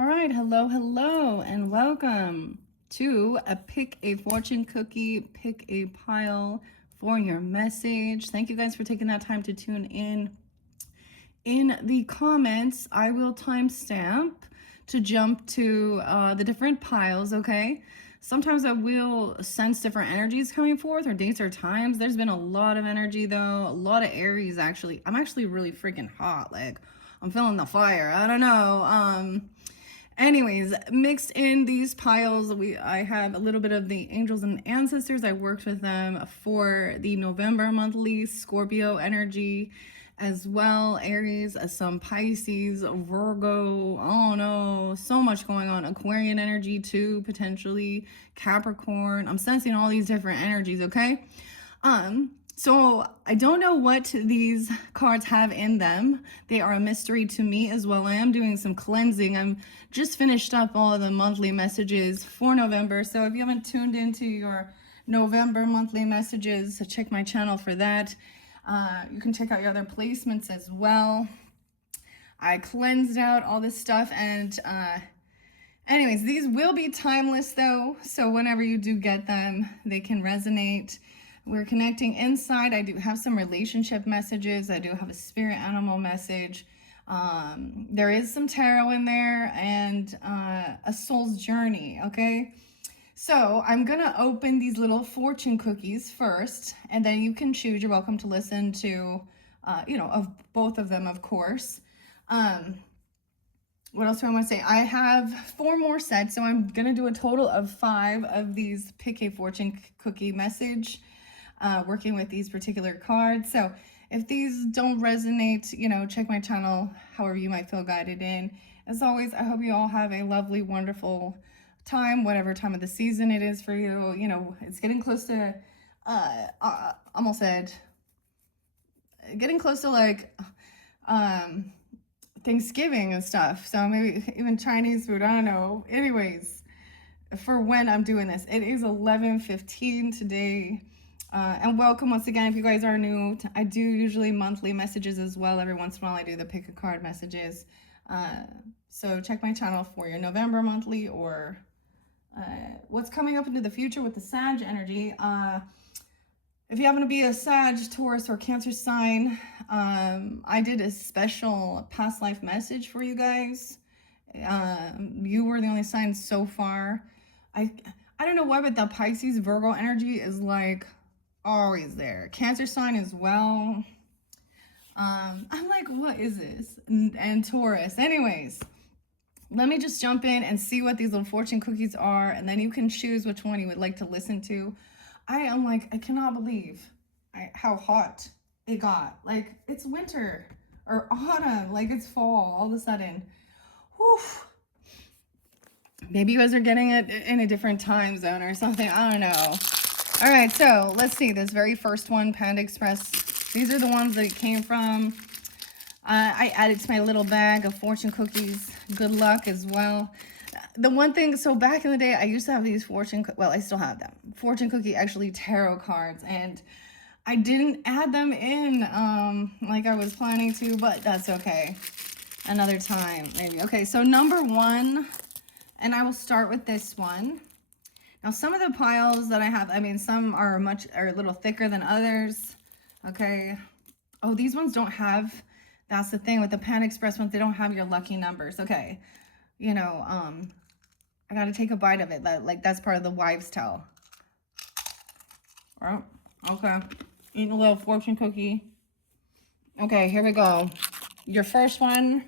All right, hello, and welcome to a Pick a Fortune Cookie, Pick a Pile for your message. Thank you guys for taking that time to tune in. In the comments, I will timestamp to jump to the different piles, okay? Sometimes I will sense different energies coming forth or dates or times. There's been a lot of energy though, a lot of Aries actually. I'm actually really freaking hot. Like, I'm feeling the fire. I don't know. Anyways, mixed in these piles, I have a little bit of the angels and ancestors. I worked with them for the November monthly Scorpio energy as well. Aries, some Pisces, Virgo. Oh no, so much going on. Aquarian energy too, potentially. Capricorn. I'm sensing all these different energies, okay? So I don't know what these cards have in them. They are a mystery to me as well. I am doing some cleansing. I'm just finished up all of the monthly messages for November. So if you haven't tuned into your November monthly messages, check my channel for that. You can check out your other placements as well. I cleansed out all this stuff and anyways, these will be timeless though. So whenever you do get them, they can resonate. We're connecting inside. I do have some relationship messages. I do have a spirit animal message. There is some tarot in there and a soul's journey, okay? So I'm gonna open these little fortune cookies first, and then you can choose. You're welcome to listen to, of both of them, of course. What else do I want to say? I have 4 more sets, so I'm gonna do a total of 5 of these Pick a Fortune Cookie message. Working with these particular cards. So if these don't resonate, check my channel, however you might feel guided in. As always, I hope you all have a lovely, wonderful time, whatever time of the season it is for you. It's getting close to, almost said, getting close to like Thanksgiving and stuff. So maybe even Chinese food, I don't know. Anyways, for when I'm doing this, it is 11:15 today. And welcome once again if you guys are new. I do usually monthly messages as well. Every once in a while I do the pick a card messages. So check my channel for your November monthly or what's coming up into the future with the Sag energy. If you happen to be a Sag, Taurus, or Cancer sign, I did a special past life message for you guys. You were the only sign so far. I don't know why, but the Pisces Virgo energy is like always there. Cancer sign as well. I'm like, what is this? And Taurus. Anyways, let me just jump in and see what these little fortune cookies are, and then you can choose which one you would like to listen to. I am like, I cannot believe how hot it got. Like, it's winter or autumn, like it's fall all of a sudden. Whew. Maybe you guys are getting it in a different time zone or something. I don't know. All right, so let's see. This very first one, Panda Express. These are the ones that it came from. I added to my little bag of fortune cookies. Good luck as well. The one thing, so back in the day, I used to have these I still have them. Fortune cookie, actually, tarot cards. And I didn't add them in like I was planning to, but that's okay. Another time, maybe. Okay, so number 1, and I will start with this one. Now, some of the piles that I have, some are a little thicker than others. Okay. Oh, these ones don't have, that's the thing with the Pan Express ones, they don't have your lucky numbers. Okay. I got to take a bite of it. That's part of the wives' tale. Oh, okay. Eating a little fortune cookie. Okay, here we go. Your first one,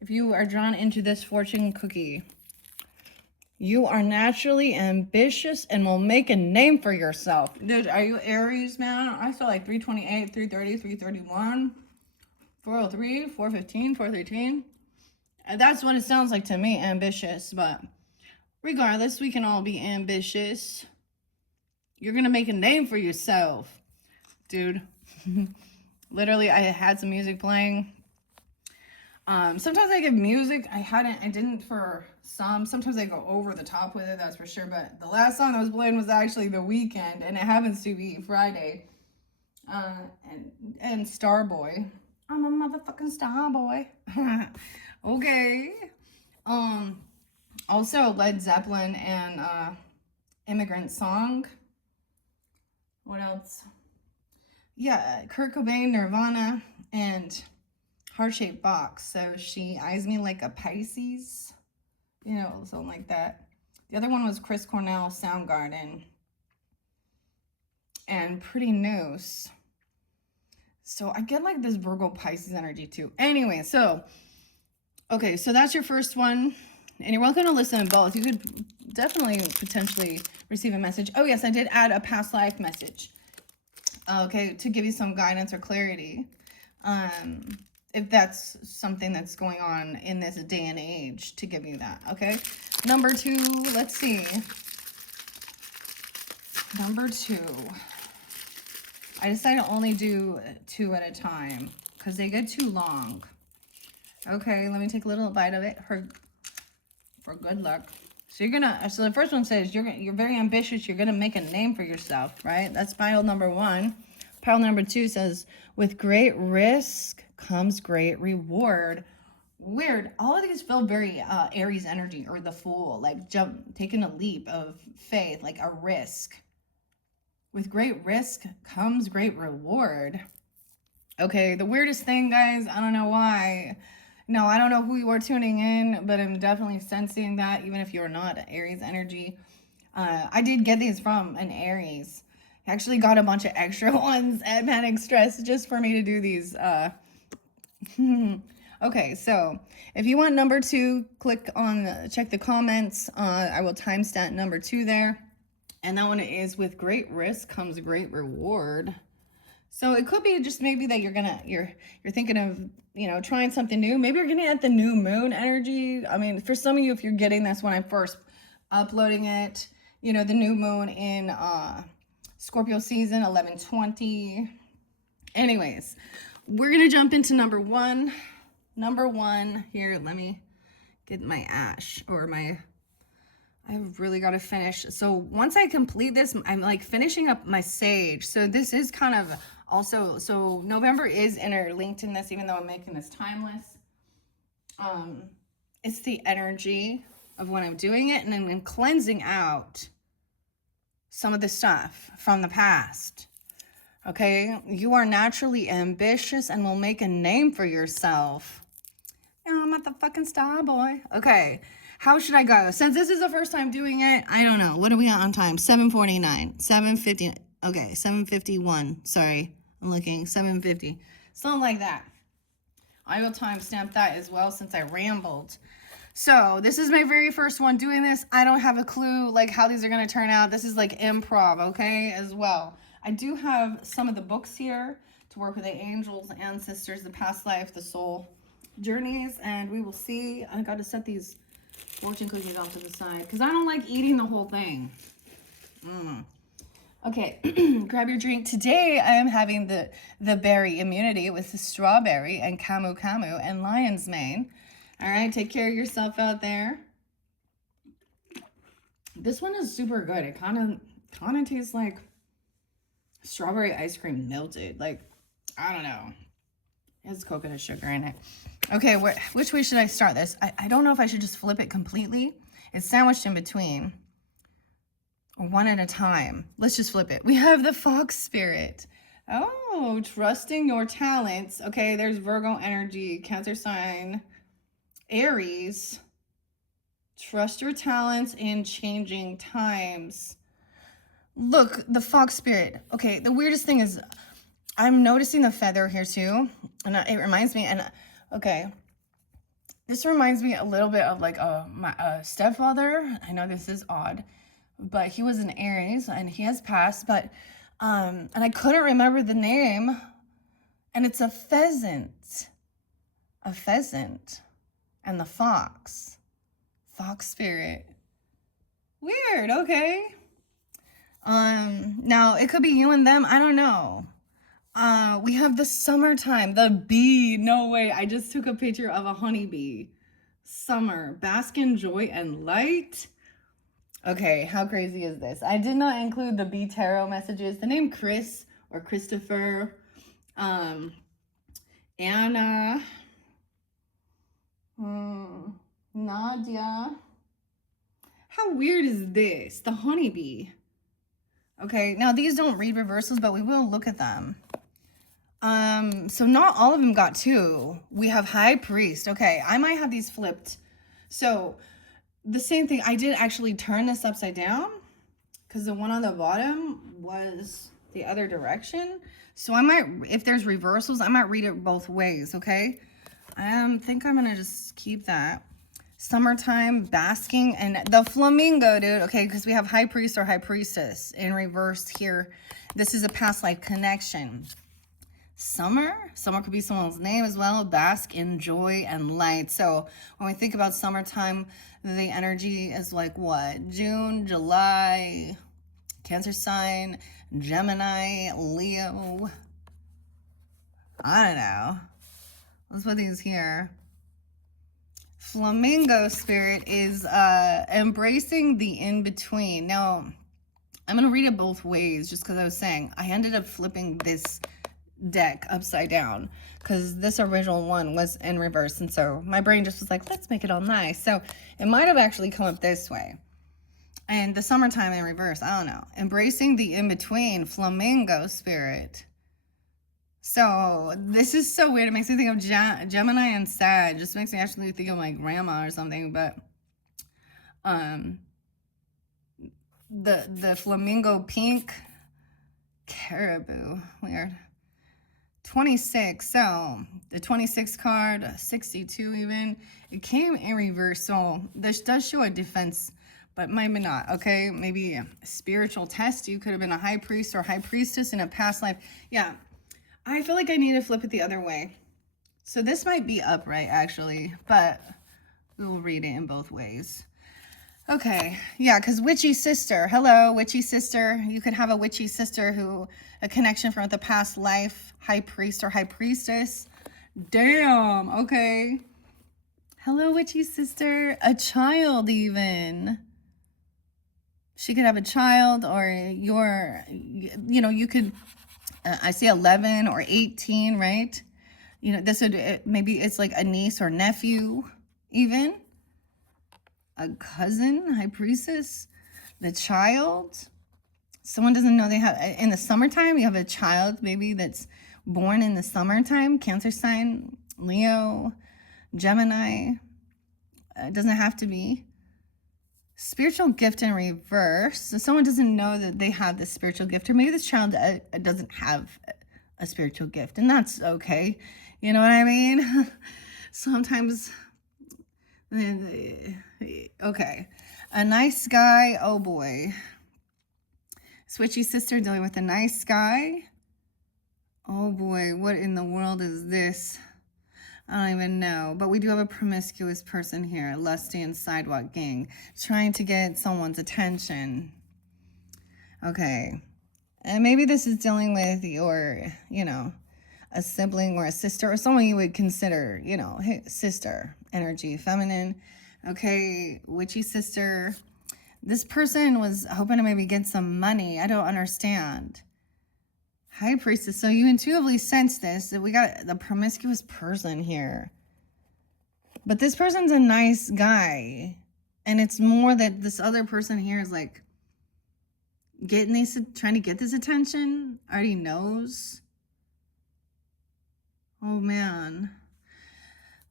if you are drawn into this fortune cookie, you are naturally ambitious and will make a name for yourself. Dude, are you Aries, man? I feel like 328, 330, 331, 403, 415, 413. That's what it sounds like to me, ambitious. But regardless, we can all be ambitious. You're going to make a name for yourself, dude. Literally, I had some music playing. Sometimes I give music. I didn't for some. Sometimes I go over the top with it, that's for sure. But the last song that was playing was actually The Weeknd, and it happens to be Friday. And Starboy. I'm a motherfucking Starboy. Okay. Also Led Zeppelin and Immigrant Song. What else? Yeah, Kurt Cobain, Nirvana, and Heart-Shaped Box. So she eyes me like a Pisces, you know, something like that. The other one was Chris Cornell, Soundgarden, and Pretty Noose. So I get like this Virgo Pisces energy too. Anyway, so, okay, so that's your first one. And you're welcome to listen to both. You could definitely potentially receive a message. Oh yes, I did add a past life message. Okay, to give you some guidance or clarity. If that's something that's going on in this day and age, to give you that, okay? Number 2, let's see. Number 2. I decided to only do 2 at a time because they get too long. Okay, let me take a little bite of it for good luck. So you're gonna, so the first one says you're very ambitious, you're gonna make a name for yourself, right? That's pile number 1. Pile number 2 says, with great risk comes great reward. Weird. All of these feel very Aries energy, or the Fool, like taking a leap of faith, like a risk. With great risk comes great reward. Okay, the weirdest thing, guys, I don't know why. No, I don't know who you are tuning in, but I'm definitely sensing that, even if you're not Aries energy. I did get these from an Aries. I actually got a bunch of extra ones at Panic Stress just for me to do these. Okay, so if you want number 2, click on, check the comments. I will timestamp number 2 there. And that one is, with great risk comes great reward. So it could be just maybe that you're thinking of, you know, trying something new. Maybe you're getting at the new moon energy. I mean, for some of you, if you're getting this when I'm first uploading it, you know, the new moon in Scorpio season, 11/20. Anyways, we're going to jump into number 1. Number 1 here, let me get my ash, or my, I've really got to finish. So once I complete this, I'm like finishing up my sage. So this is kind of also, so November is interlinked in this, even though I'm making this timeless. It's the energy of when I'm doing it, and then I'm cleansing out some of the stuff from the past. Okay, you are naturally ambitious and will make a name for yourself. No, I'm not the fucking star boy. Okay, how should I go? Since this is the first time doing it, I don't know. What are we at on time? 7:49, 7:50. Okay, 7:51. Sorry, I'm looking. 7:50. Something like that. I will timestamp that as well since I rambled. So this is my very first one doing this. I don't have a clue like how these are going to turn out. This is like improv, okay, as well. I do have some of the books here to work with the angels, ancestors, the past life, the soul journeys, and we will see. I got to set these fortune cookies off to the side because I don't like eating the whole thing. Okay, grab your drink. Today I am having the berry immunity with the strawberry and camu camu and lion's mane. All right, take care of yourself out there. This one is super good. It kind of tastes like strawberry ice cream melted. Like, I don't know. It has coconut sugar in it. Okay, which way should I start this? I don't know if I should just flip it completely. It's sandwiched in between. Or one at a time. Let's just flip it. We have the fox spirit. Oh, trusting your talents. Okay, there's Virgo energy, Cancer sign, Aries. Trust your talents in changing times. Look, the fox spirit. Okay, the weirdest thing is I'm noticing the feather here too. And it reminds me, and okay, this reminds me a little bit of like my stepfather. I know this is odd, but he was an Aries and he has passed, but and I couldn't remember the name, and it's a pheasant. A pheasant and the fox spirit. Weird. Okay. Now it could be you and them, I don't know. We have the summertime, the bee. No way, I just took a picture of a honeybee. Summer, bask in joy and light. Okay, how crazy is this? I did not include the bee tarot messages. The name Chris or Christopher, Anna, Nadia. How weird is this? The honeybee. Okay, now these don't read reversals, but we will look at them. So not all of them got 2. We have High Priest. Okay, I might have these flipped. So the same thing, I did actually turn this upside down because the one on the bottom was the other direction. So I might, if there's reversals, I might read it both ways, okay? I think I'm gonna just keep that. Summertime, basking, and the flamingo, dude. Okay, because we have High Priest or High Priestess in reverse here. This is a past life connection. Summer could be someone's name as well. Bask in joy and light. So when we think about summertime, the energy is like what? June, July, Cancer sign, Gemini, Leo. I don't know. Let's put these here. Flamingo spirit is embracing the in-between. Now, I'm going to read it both ways just because I was saying I ended up flipping this deck upside down because this original one was in reverse. And so my brain just was like, let's make it all nice. So it might have actually come up this way. And the summertime in reverse, I don't know. Embracing the in-between, flamingo spirit. So this is so weird. It makes me think of Gemini and Sag. Just makes me actually think of my grandma or something. But the flamingo pink caribou, weird. 26. So the 26 card, 62 even. It came in reverse. So this does show a defense, but maybe not. Okay, maybe a spiritual test. You could have been a high priest or high priestess in a past life. Yeah. I feel like I need to flip it the other way. So this might be upright actually, but we will read it in both ways. Okay, yeah, because witchy sister. Hello, witchy sister. You could have a witchy sister who, a connection from the past life, high priest or high priestess. Damn, okay. Hello, witchy sister. A child even. She could have a child or you could... I see 11 or 18, right? You know, this would, maybe it's like a niece or nephew, even. A cousin, high priestess, the child. Someone doesn't know they have, in the summertime, you have a child maybe that's born in the summertime, Cancer sign, Leo, Gemini. It doesn't have to be. Spiritual gift in reverse. So someone doesn't know that they have this spiritual gift, or maybe this child doesn't have a spiritual gift, and that's okay. You know what I mean? Sometimes, okay. A nice guy, oh boy. Switchy sister dealing with a nice guy. Oh boy, what in the world is this? I don't even know, but we do have a promiscuous person here, lusty and sidewalk gang, trying to get someone's attention. Okay, and maybe this is dealing with your, a sibling or a sister or someone you would consider, hey, sister energy, feminine. Okay, witchy sister. This person was hoping to maybe get some money. I don't understand. High priestess. So you intuitively sense this, that we got the promiscuous person here. But this person's a nice guy. And it's more that this other person here is like trying to get this attention. Already knows. Oh man.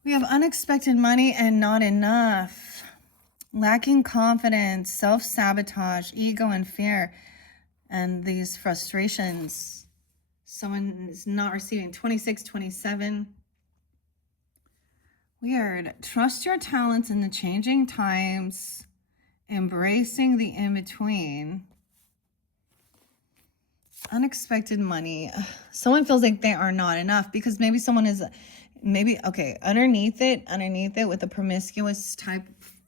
We have unexpected money and not enough. Lacking confidence, self-sabotage, ego and fear. And these frustrations. Someone is not receiving 26, 27. Weird. Trust your talents in the changing times. Embracing the in-between. Unexpected money. Someone feels like they are not enough because maybe someone is, okay, underneath it with a promiscuous type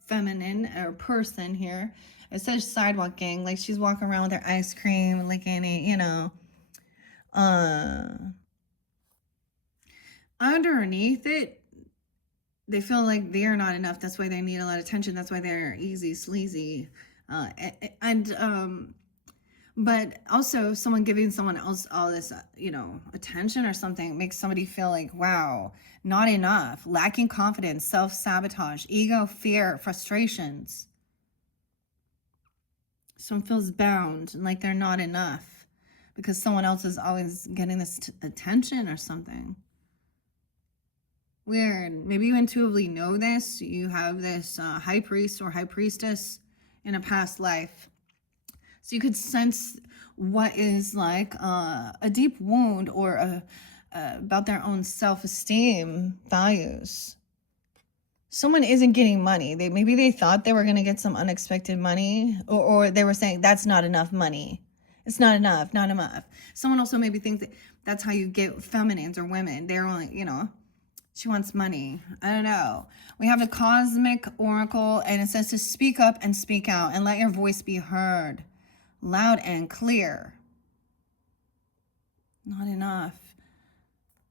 feminine or person here. It says sidewalk gang, like she's walking around with her ice cream, licking it, underneath it, they feel like they're not enough. That's why they need a lot of attention. That's why they're easy, sleazy. But also someone giving someone else all this, you know, attention or something makes somebody feel like, wow, not enough, lacking confidence, self-sabotage, ego, fear, frustrations. Someone feels bound and like they're not enough because someone else is always getting this attention or something. Weird. Maybe you intuitively know this. You have this high priest or high priestess in a past life. So you could sense what is like a deep wound or about their own self-esteem values. Someone isn't getting money. Maybe they thought they were going to get some unexpected money, or they were saying that's not enough money. It's not enough, not enough. Someone also maybe thinks that that's how you get feminines or women. They're only, you know, she wants money. I don't know. We have the cosmic oracle, and it says to speak up and speak out and let your voice be heard loud and clear. Not enough.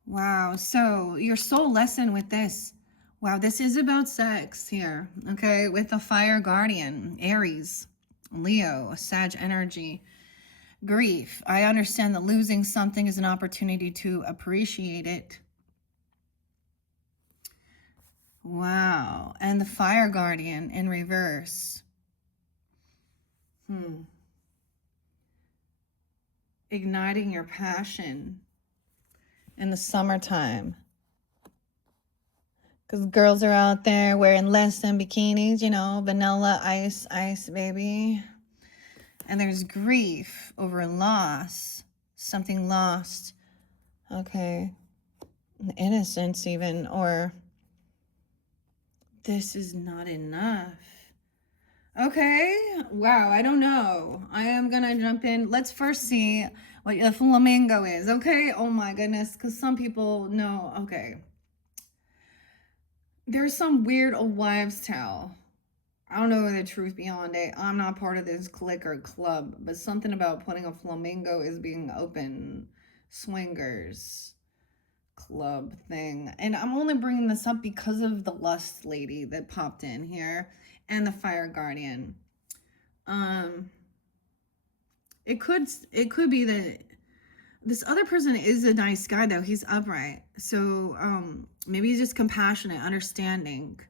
Wow. So your soul lesson with this. Wow, this is about sex here. Okay, with the fire guardian, Aries, Leo, Sag energy. Grief. I understand that losing something is an opportunity to appreciate it. Wow. And the fire guardian in reverse. Igniting your passion in the summertime. Because girls are out there wearing less than bikinis, you know, vanilla ice, baby. And there's grief over loss, something lost. Okay. Innocence even, or this is not enough. Okay. Wow, I don't know. I am going to jump in. Let's first see what the flamingo is, okay? Oh my goodness, because some people know. Okay. There's some weird old wives' tale. I don't know the truth beyond it. I'm not part of this clique or club, but something about putting a flamingo is being open swingers club thing. And I'm only bringing this up because of the lust lady that popped in here and the fire guardian. It could be that this other person is a nice guy though. He's upright. So maybe he's just compassionate, understanding.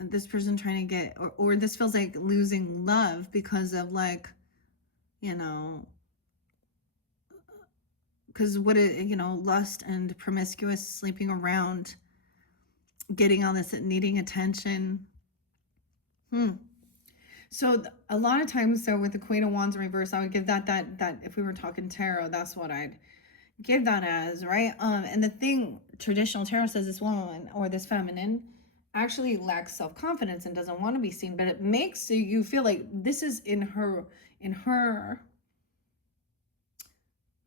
And this person trying to get, or this feels like losing love because of like, you know, because what it, you know, lust and promiscuous sleeping around, getting all this, needing attention. So a lot of times, so with the Queen of Wands in reverse, I would give that if we were talking tarot, that's what I'd give that as, right? And the thing, traditional tarot says this woman or this feminine actually lacks self-confidence and doesn't want to be seen, but it makes you feel like this is in her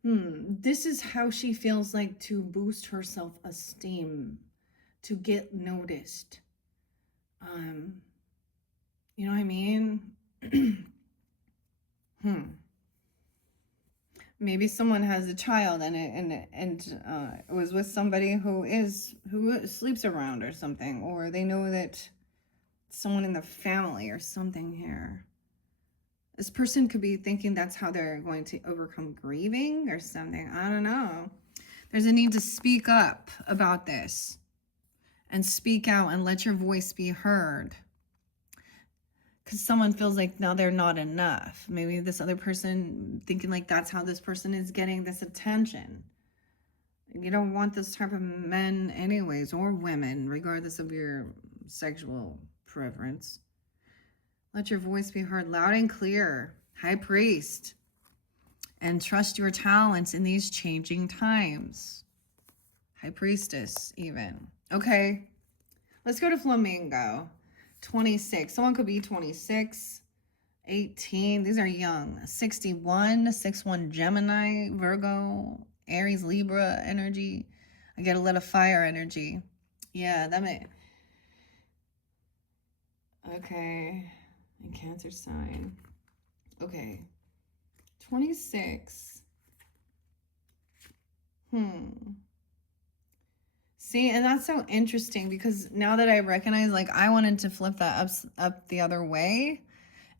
this is how she feels like to boost her self-esteem, to get noticed. You know what I mean? Maybe someone has a child and it was with somebody who sleeps around or something, or they know that someone in the family or something here. This person could be thinking that's how they're going to overcome grieving or something. I don't know. There's a need to speak up about this and speak out and let your voice be heard. Because someone feels like now they're not enough. Maybe this other person thinking like that's how this person is getting this attention. You don't want this type of men anyways, or women, regardless of your sexual preference. Let your voice be heard loud and clear, High Priest. And trust your talents in these changing times. High Priestess, even. Okay, let's go to Flamingo. 26. Someone could be 26, 18. These are young. 61, 6-1 Gemini, Virgo, Aries, Libra energy. I get a lot of fire energy. Yeah, that may. Okay. And Cancer sign. Okay. 26. See, and that's so interesting because now that I recognize, like, I wanted to flip that up the other way.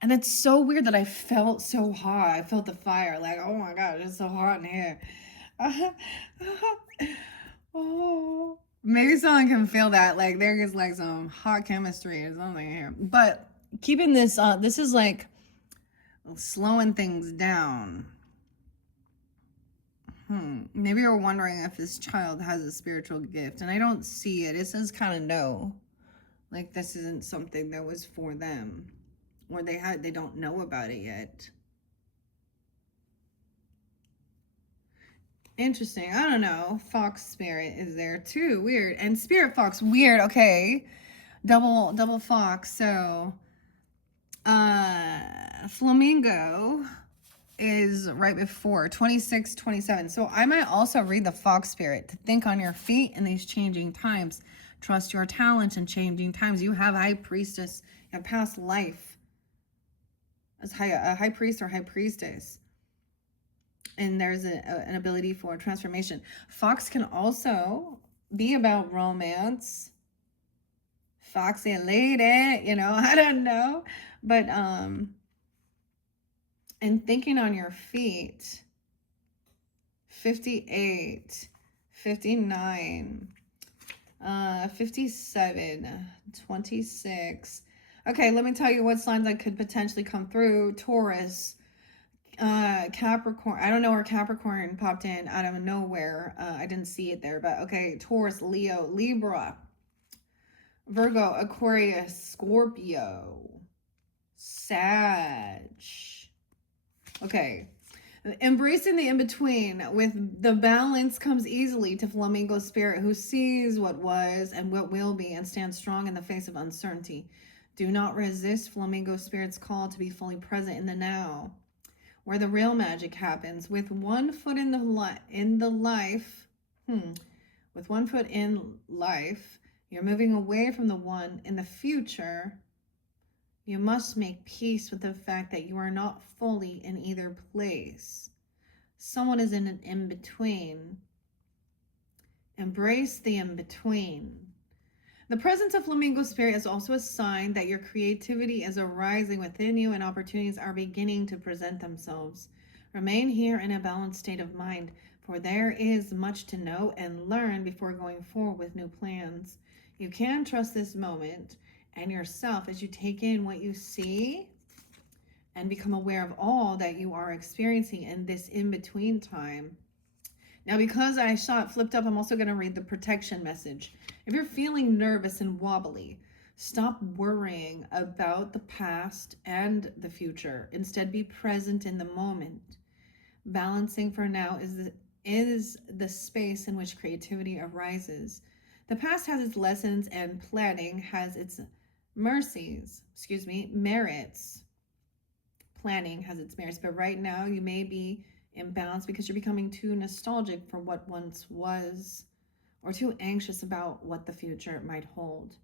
And it's so weird that I felt so hot. I felt the fire. Like, oh my God, it's so hot in here. Oh, maybe someone can feel that. Like, there is like some hot chemistry or something here. But keeping this, this is like slowing things down. Maybe you're wondering if this child has a spiritual gift, and I don't see it. It says kind of no. Like, this isn't something that was for them, or they don't know about it yet. Interesting. I don't know. Fox spirit is there too. Weird. And spirit fox, weird. Okay. Double fox. So flamingo is right before 26, 27. So I might also read the fox spirit to think on your feet in these changing times. Trust your talent in changing times. You have high priestess, a past life as a high priest or high priestess. And there's an ability for transformation. Fox can also be about romance. Foxy lady, you know, I don't know. But and thinking on your feet, 58, 59, 57, 26. Okay, let me tell you what signs I could potentially come through. Taurus, Capricorn. I don't know where Capricorn popped in out of nowhere. I didn't see it there, but okay. Taurus, Leo, Libra, Virgo, Aquarius, Scorpio, Sag. Okay. Embracing the in-between with the balance comes easily to flamingo spirit, who sees what was and what will be and stands strong in the face of uncertainty. Do not resist flamingo spirit's call to be fully present in the now, where the real magic happens. With one foot in the life, with one foot in life, you're moving away from the one in the future. You must make peace with the fact that you are not fully in either place. Someone is in an in-between. Embrace the in-between. The presence of flamingo spirit is also a sign that your creativity is arising within you and opportunities are beginning to present themselves. Remain here in a balanced state of mind, for there is much to know and learn before going forward with new plans. You can trust this moment and yourself as you take in what you see and become aware of all that you are experiencing in this in-between time. Now, because I saw it flipped up, I'm also going to read the protection message. If you're feeling nervous and wobbly, stop worrying about the past and the future. Instead, be present in the moment. Balancing for now is the space in which creativity arises. The past has its lessons and planning has its merits. Planning has its merits, but right now you may be imbalanced because you're becoming too nostalgic for what once was or too anxious about what the future might hold.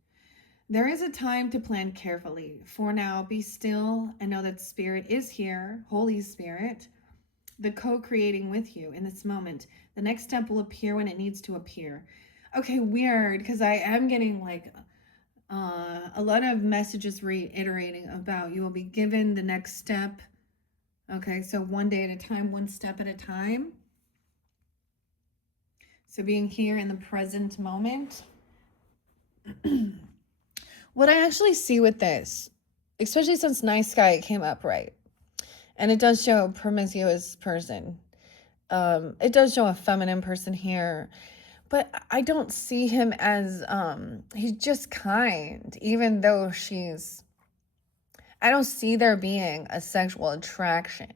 There is a time to plan carefully. For now, be still and know that Spirit is here, Holy Spirit, the co-creating with you in this moment. The next step will appear when it needs to appear. Okay, weird, because I am getting like a lot of messages reiterating about you will be given the next step. Okay, so one day at a time, one step at a time. So being here in the present moment. What I actually see with this, especially since Nice Guy came up, right? And it does show a promiscuous person. It does show a feminine person here. But I don't see him as, he's just kind, even though I don't see there being a sexual attraction.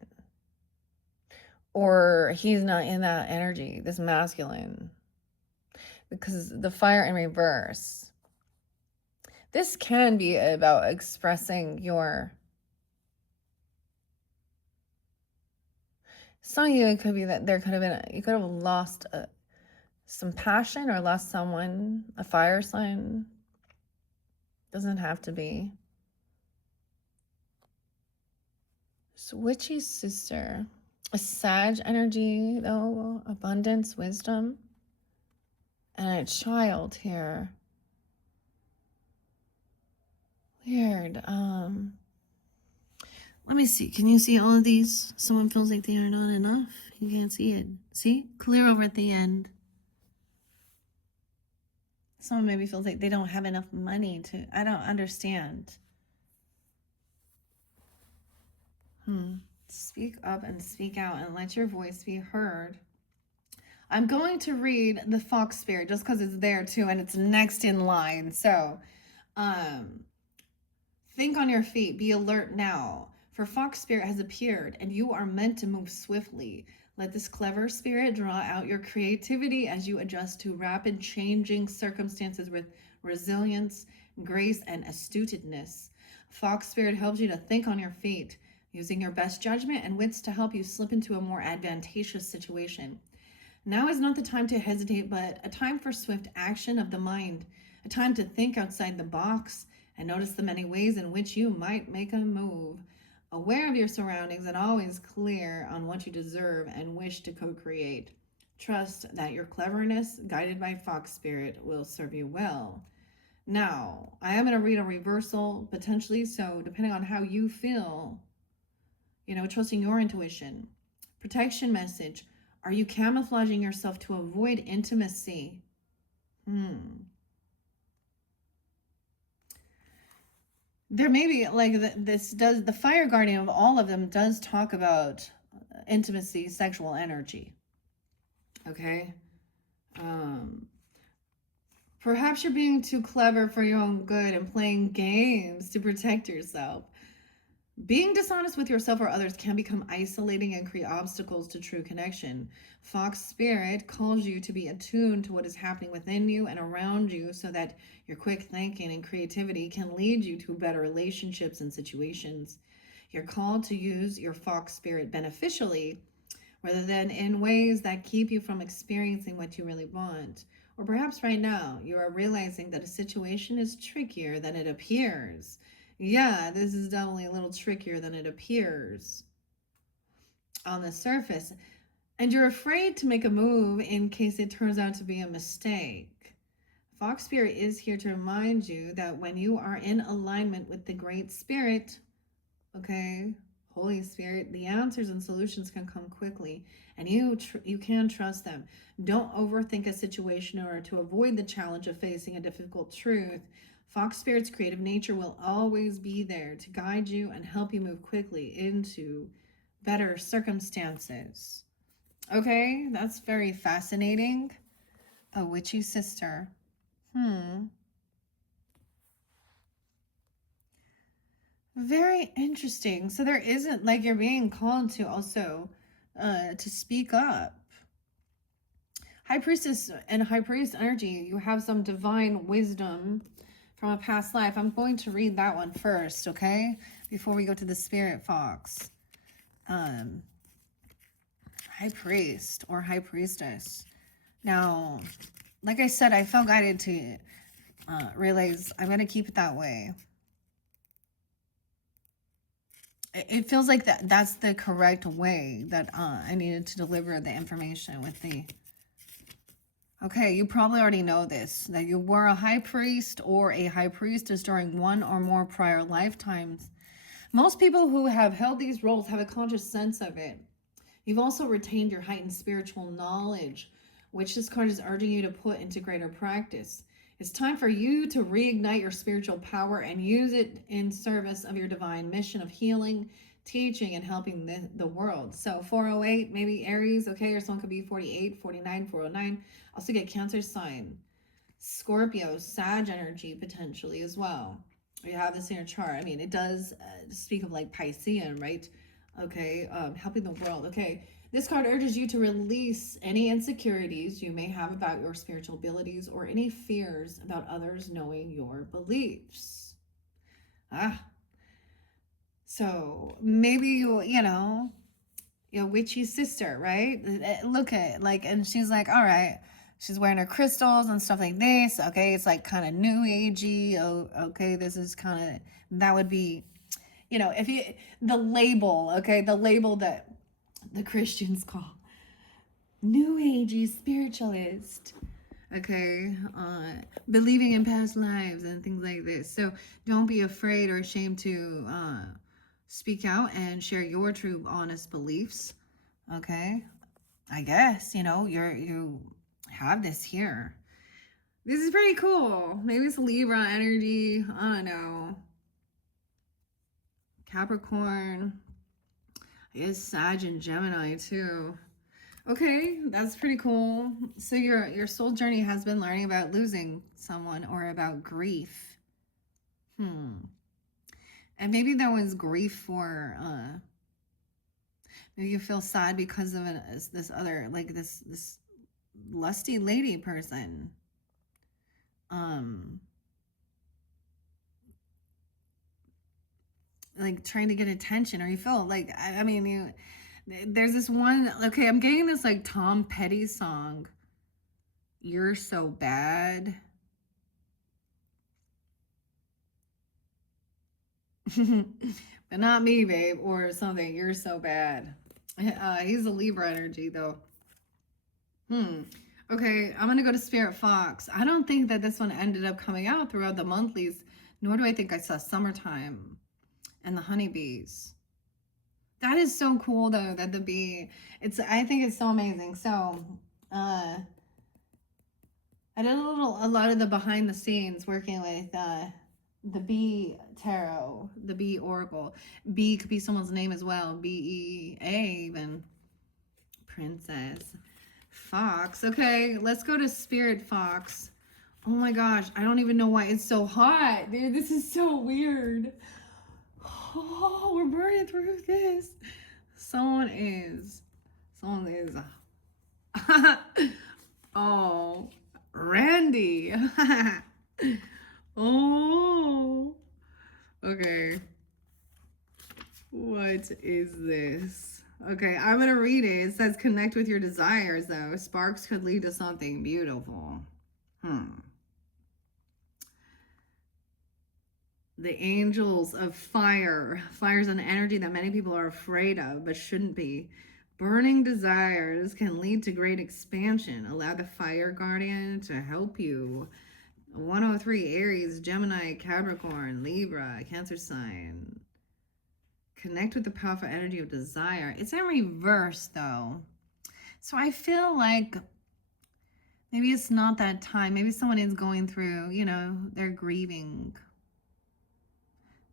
Or he's not in that energy, this masculine. Because the fire in reverse. This can be about expressing your... Some of you, it could be that there could have been, you could have lost some passion or lost someone, a fire sign. Doesn't have to be. Witchy sister. A Sag energy, though. Abundance, wisdom. And a child here. Weird. Let me see. Can you see all of these? Someone feels like they are not enough. You can't see it. See? Clear over at the end. Someone maybe feels like they don't have enough money to. I don't understand. Speak up and speak out and let your voice be heard. I'm going to read the Fox Spirit just because it's there too and it's next in line. So, think on your feet, be alert now. For Fox Spirit has appeared and you are meant to move swiftly. Let this clever spirit draw out your creativity as you adjust to rapid changing circumstances with resilience, grace, and astuteness. Fox Spirit helps you to think on your feet, using your best judgment and wits to help you slip into a more advantageous situation. Now is not the time to hesitate, but a time for swift action of the mind, a time to think outside the box and notice the many ways in which you might make a move. Aware of your surroundings and always clear on what you deserve and wish to co create. Trust that your cleverness, guided by Fox Spirit, will serve you well. Now, I am going to read a reversal potentially, so depending on how you feel, trusting your intuition. Protection message. Are you camouflaging yourself to avoid intimacy? There may be like the fire guardian of all of them does talk about intimacy, sexual energy. Okay. Perhaps you're being too clever for your own good and playing games to protect yourself. Being dishonest with yourself or others can become isolating and create obstacles to true connection. Fox Spirit calls you to be attuned to what is happening within you and around you so that your quick thinking and creativity can lead you to better relationships and situations. You're called to use your Fox Spirit beneficially rather than in ways that keep you from experiencing what you really want. Or perhaps right now you are realizing that a situation is trickier than it appears. Yeah, this is definitely a little trickier than it appears on the surface. And you're afraid to make a move in case it turns out to be a mistake. Fox Spirit is here to remind you that when you are in alignment with the Great Spirit, okay, Holy Spirit, the answers and solutions can come quickly, and you can trust them. Don't overthink a situation in order to avoid the challenge of facing a difficult truth. Fox Spirit's creative nature will always be there to guide you and help you move quickly into better circumstances. Okay, that's very fascinating. A witchy sister. Very interesting. So there isn't like you're being called to also to speak up. High Priestess and High Priest energy, you have some divine wisdom from a past life. I'm going to read that one first, okay? Before we go to the Spirit Fox. High Priest or High Priestess. Now, like I said, I felt guided to realize I'm going to keep it that way. It feels like that's the correct way that I needed to deliver the information with the... Okay, you probably already know this, that you were a high priest or a high priestess during one or more prior lifetimes. Most people who have held these roles have a conscious sense of it. You've also retained your heightened spiritual knowledge, which this card is urging you to put into greater practice. It's time for you to reignite your spiritual power and use it in service of your divine mission of healing, teaching, and helping the world. So 408, maybe Aries, okay, or someone could be 48, 49, 409. Also get Cancer sign, Scorpio, Sag energy potentially as well. You have this in your chart. I mean, it does speak of like Piscean, right? Okay, helping the world. Okay, this card urges you to release any insecurities you may have about your spiritual abilities or any fears about others knowing your beliefs. So maybe your witchy sister, right? Look at it, like, and she's like, all right, she's wearing her crystals and stuff like this. Okay, it's like kind of new agey. Oh, okay, this is kind of, that would be, if you, the label, okay, the label that the Christians call new agey spiritualist. Okay, believing in past lives and things like this. So don't be afraid or ashamed to speak out and share your true, honest beliefs. Okay, I guess you have this here. This is pretty cool. Maybe it's Libra energy. I don't know. Capricorn. I guess Sag and Gemini too. Okay, that's pretty cool. So your soul journey has been learning about losing someone or about grief. And maybe there was grief for maybe you feel sad because of this other, like this lusty lady person. Like trying to get attention, or you feel like I mean you there's this one, okay, I'm getting this like Tom Petty song, You're So Bad. But not me, babe, or something. You're so bad. He's a Libra energy though. Okay, I'm gonna go to Spirit Fox. I don't think that this one ended up coming out throughout the monthlies, nor do I think I saw Summertime and the honeybees. That is so cool though, that the bee, I think it's so amazing. So I did a lot of the behind the scenes working with the bee tarot, the bee oracle. Bee could be someone's name as well. B-E-A even. Princess. Fox. Okay, let's go to Spirit Fox. Oh my gosh, I don't even know why it's so hot. Dude, this is so weird. Oh, we're burning through this. Someone is. Oh, Randy. Oh. Okay. What is this? Okay, I'm gonna read it. It says connect with your desires, though. Sparks could lead to something beautiful. The angels of fire. Fire is an energy that many people are afraid of, but shouldn't be. Burning desires can lead to great expansion. Allow the fire guardian to help you. 103, Aries, Gemini, Capricorn, Libra, Cancer sign. Connect with the powerful energy of desire. It's in reverse though. So I feel like maybe it's not that time. Maybe someone is going through, they're grieving.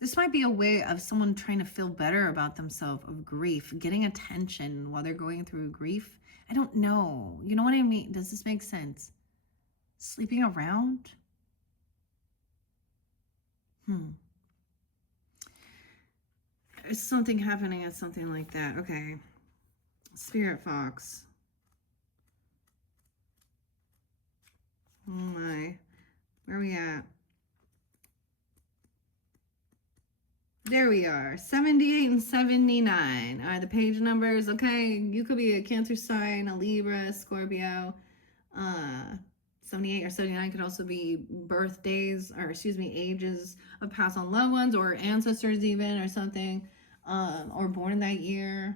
This might be a way of someone trying to feel better about themselves, of grief, getting attention while they're going through grief. I don't know. You know what I mean? Does this make sense? Sleeping around? There's something happening at something like that. Okay. Spirit Fox. Oh my. Where are we at? There we are. 78 and 79 are the page numbers. Okay. You could be a Cancer sign, a Libra, Scorpio. 78 or 79 could also be birthdays, or ages of past on loved ones or ancestors even, or something, or born in that year.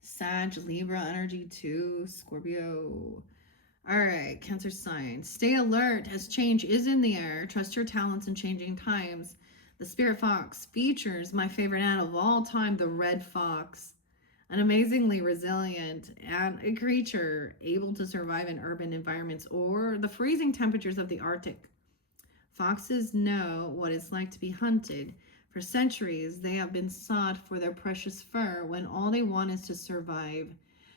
Sag, Libra energy too, Scorpio. All right, Cancer sign. Stay alert as change is in the air. Trust your talents in changing times. The Spirit Fox features my favorite animal of all time, the red fox. An amazingly resilient and a creature able to survive in urban environments or the freezing temperatures of the Arctic. Foxes know what it's like to be hunted. For centuries, they have been sought for their precious fur when all they want is to survive.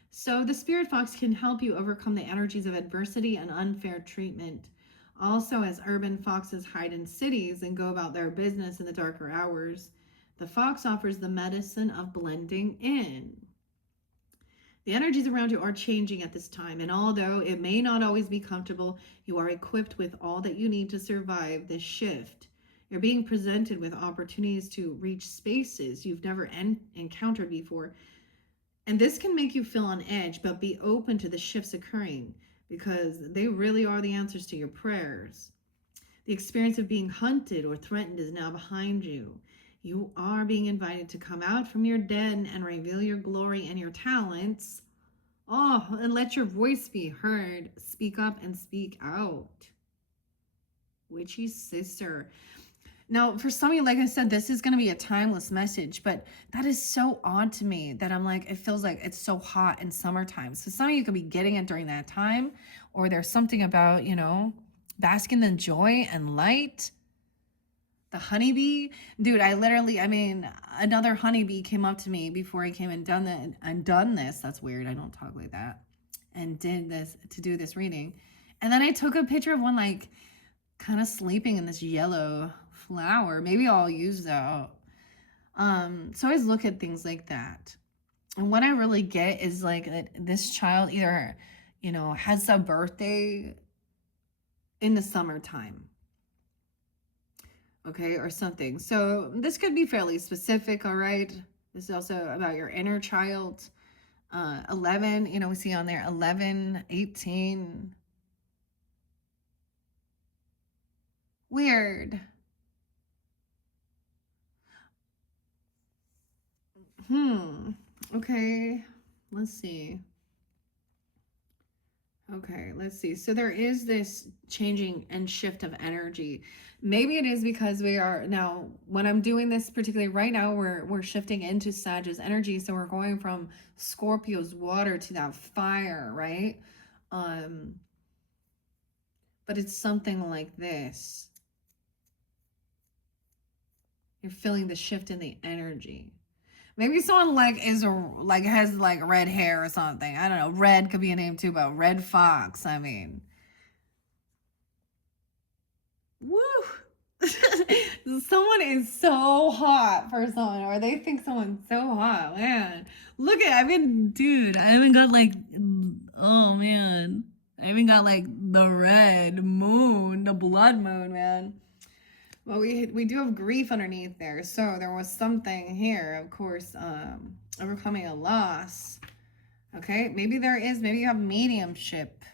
So the Spirit Fox can help you overcome the energies of adversity and unfair treatment. Also, as urban foxes hide in cities and go about their business in the darker hours, the fox offers the medicine of blending in. The energies around you are changing at this time, and although it may not always be comfortable, you are equipped with all that you need to survive this shift. You're being presented with opportunities to reach spaces you've never encountered before. And this can make you feel on edge, but be open to the shifts occurring because they really are the answers to your prayers. The experience of being hunted or threatened is now behind you. You are being invited to come out from your den and reveal your glory and your talents. Oh, and let your voice be heard. Speak up and speak out. Witchy sister. Now, for some of you, like I said, this is going to be a timeless message, but that is so odd to me that I'm like, it feels like it's so hot in summertime. So some of you could be getting it during that time, or there's something about, basking in joy and light. The honeybee, dude, I mean, another honeybee came up to me before I came and done this. That's weird. I don't talk like that. And did this to do this reading. And then I took a picture of one like kind of sleeping in this yellow flower. Maybe I'll use that. So I always look at things like that. And what I really get is like that this child either, has a birthday in the summertime, okay, or something. So this could be fairly specific, all right? This is also about your inner child. 11, we see on there 11, 18. Weird. Okay, let's see. Okay, let's see. So there is this changing and shift of energy. Maybe it is because we are now, when I'm doing this particularly right now, we're shifting into Sagittarius energy. So we're going from Scorpio's water to that fire, right? But it's something like this. You're feeling the shift in the energy. Maybe someone has like red hair or something. I don't know. Red could be a name too, but Red Fox. I mean, woo! Someone is so hot for someone, or they think someone's so hot. Man, look at, dude, I even got like, oh man, I even got like the red moon, the blood moon, man. Well, we do have grief underneath there, so there was something here, of course, overcoming a loss. Okay, maybe you have mediumship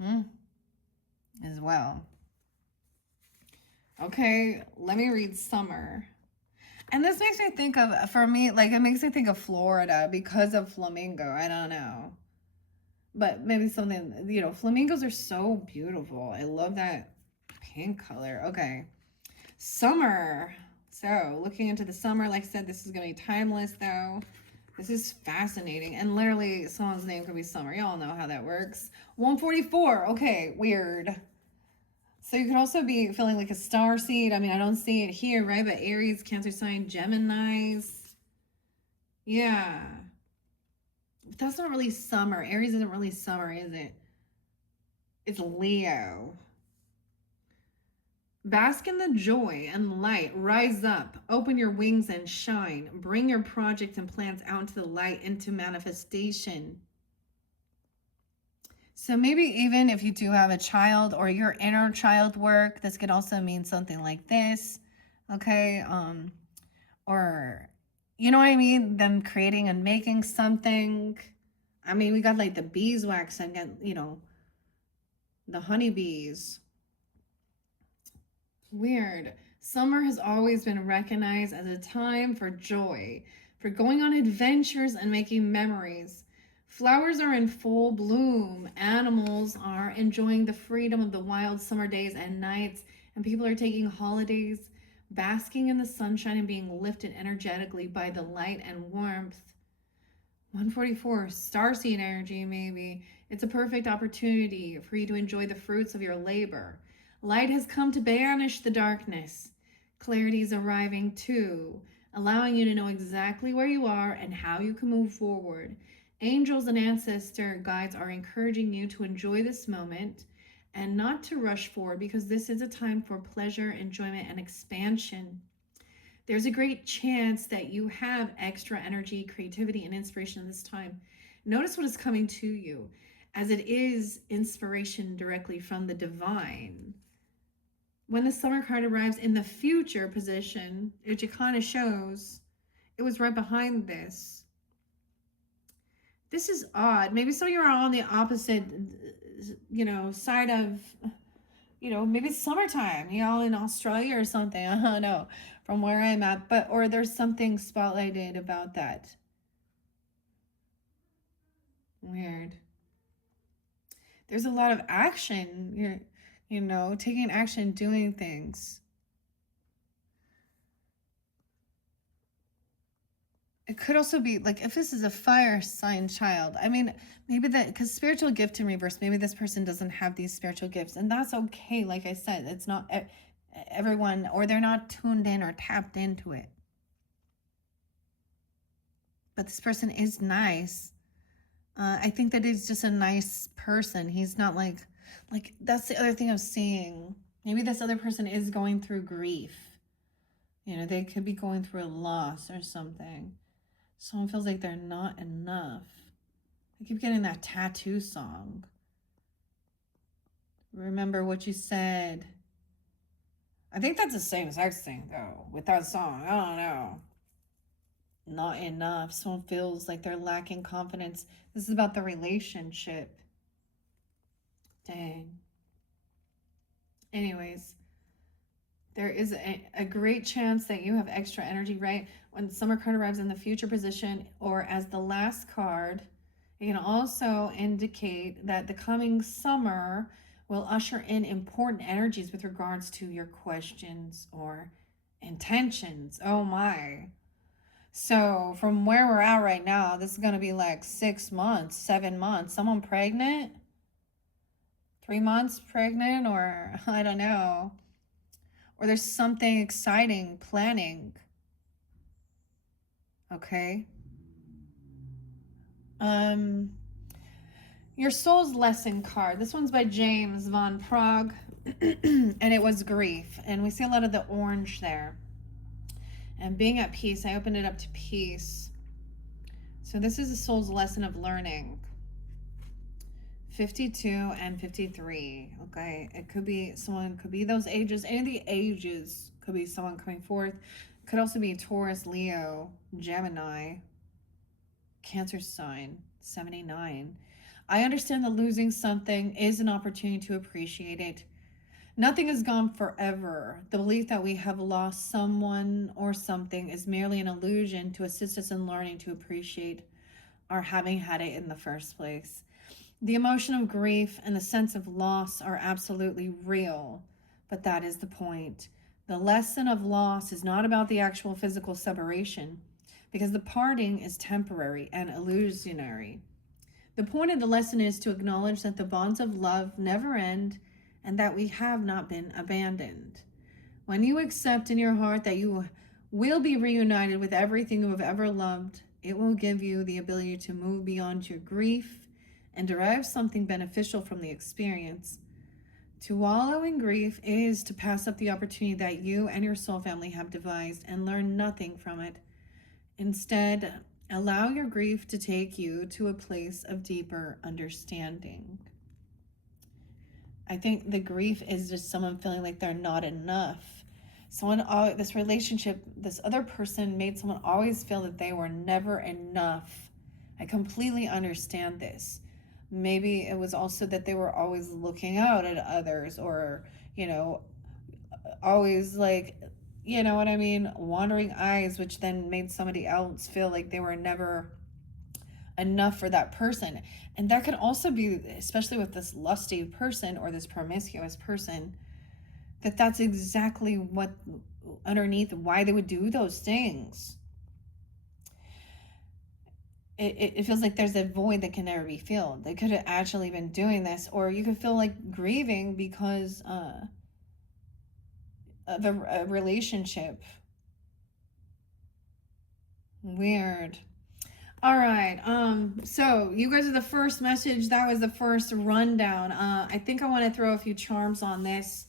as well. Okay, let me read summer. And this makes me think of, for me, like it makes me think of Florida because of flamingo. I don't know. But maybe something, flamingos are so beautiful. I love that pink color. Okay. Summer. So looking into the summer, like I said, this is going to be timeless though. This is fascinating. And literally someone's name could be Summer. Y'all know how that works. 144. Okay, weird. So you could also be feeling like a star seed. I mean, I don't see it here, right? But Aries, Cancer sign, Geminis. Yeah. But that's not really summer. Aries isn't really summer, is it? It's Leo. Bask in the joy and light. Rise up. Open your wings and shine. Bring your projects and plans out into the light, into manifestation. So maybe even if you do have a child or your inner child work, this could also mean something like this. Okay. Or you know what I mean? Them creating and making something. I mean, we got like the beeswax and the honeybees. Weird. Summer has always been recognized as a time for joy, for going on adventures and making memories. Flowers are in full bloom. Animals are enjoying the freedom of the wild summer days and nights, and people are taking holidays, basking in the sunshine and being lifted energetically by the light and warmth. 144, starseed energy, maybe. It's a perfect opportunity for you to enjoy the fruits of your labor. Light has come to banish the darkness. Clarity is arriving too, allowing you to know exactly where you are and how you can move forward. Angels and ancestor guides are encouraging you to enjoy this moment and not to rush forward, because this is a time for pleasure, enjoyment, and expansion. There's a great chance that you have extra energy, creativity, and inspiration this time. Notice what is coming to you, as it is inspiration directly from the divine. When the summer card arrives in the future position, which it kind of shows, it was right behind this. This is odd. Maybe some of you are on the opposite, side of, maybe it's summertime, y'all in Australia or something. I don't know from where I'm at, or there's something spotlighted about that. Weird. There's a lot of action. You're, taking action, doing things. it could also be like if this is a fire sign child. I mean, maybe that because spiritual gift in reverse, maybe this person doesn't have these spiritual gifts, and that's okay. Like I said, it's not everyone, or they're not tuned in or tapped into it. But this person is nice. I think that he's just a nice person. He's not like that's the other thing I'm seeing. Maybe this other person is going through grief. You know, they could be going through a loss or something. Someone feels like they're not enough. I keep getting that tattoo song. Remember what you said. I think that's the same sex thing, though, with that song. I don't know. Not enough. Someone feels like they're lacking confidence. This is about the relationship. Dang. Anyways, there is a great chance that you have extra energy, right? When Summer card arrives in the future position or as the last card, it can also indicate that the coming summer will usher in important energies with regards to your questions or intentions. Oh my. So from where we're at right now, this is going to be like 6 months, 7 months. Someone pregnant? 3 months pregnant, or I don't know. Or there's something exciting planning. Okay. Your soul's lesson card. This one's by James Van Prague. And it was grief. And we see a lot of the orange there. And being at peace, I opened it up to peace. So this is a soul's lesson of learning. 52 and 53. Okay. It could be someone, could be those ages. Any of the ages could be someone coming forth. Could also be Taurus, Leo, Gemini, Cancer sign, 79. I understand that losing something is an opportunity to appreciate it. Nothing is gone forever. The belief that we have lost someone or something is merely an illusion to assist us in learning to appreciate our having had it in the first place. The emotion of grief and the sense of loss are absolutely real, but that is the point. The lesson of loss is not about the actual physical separation, because the parting is temporary and illusionary. The point of the lesson is to acknowledge that the bonds of love never end and that we have not been abandoned. When you accept in your heart that you will be reunited with everything you have ever loved, it will give you the ability to move beyond your grief and derive something beneficial from the experience. To wallow in grief is to pass up the opportunity that you and your soul family have devised and learn nothing from it. Instead, allow your grief to take you to a place of deeper understanding. I think the grief is just someone feeling like they're not enough. This relationship, this other person made someone always feel that they were never enough. I completely understand this. Maybe it was also that they were always looking out at others, or, always like, you know what I mean? Wandering eyes, which then made somebody else feel like they were never enough for that person. And that could also be, especially with this lusty person or this promiscuous person, that's exactly what underneath why they would do those things. It feels like there's a void that can never be filled. They could have actually been doing this, or you could feel like grieving because of a relationship. Weird. All right. So you guys are the first message. That was the first rundown. I think I want to throw a few charms on this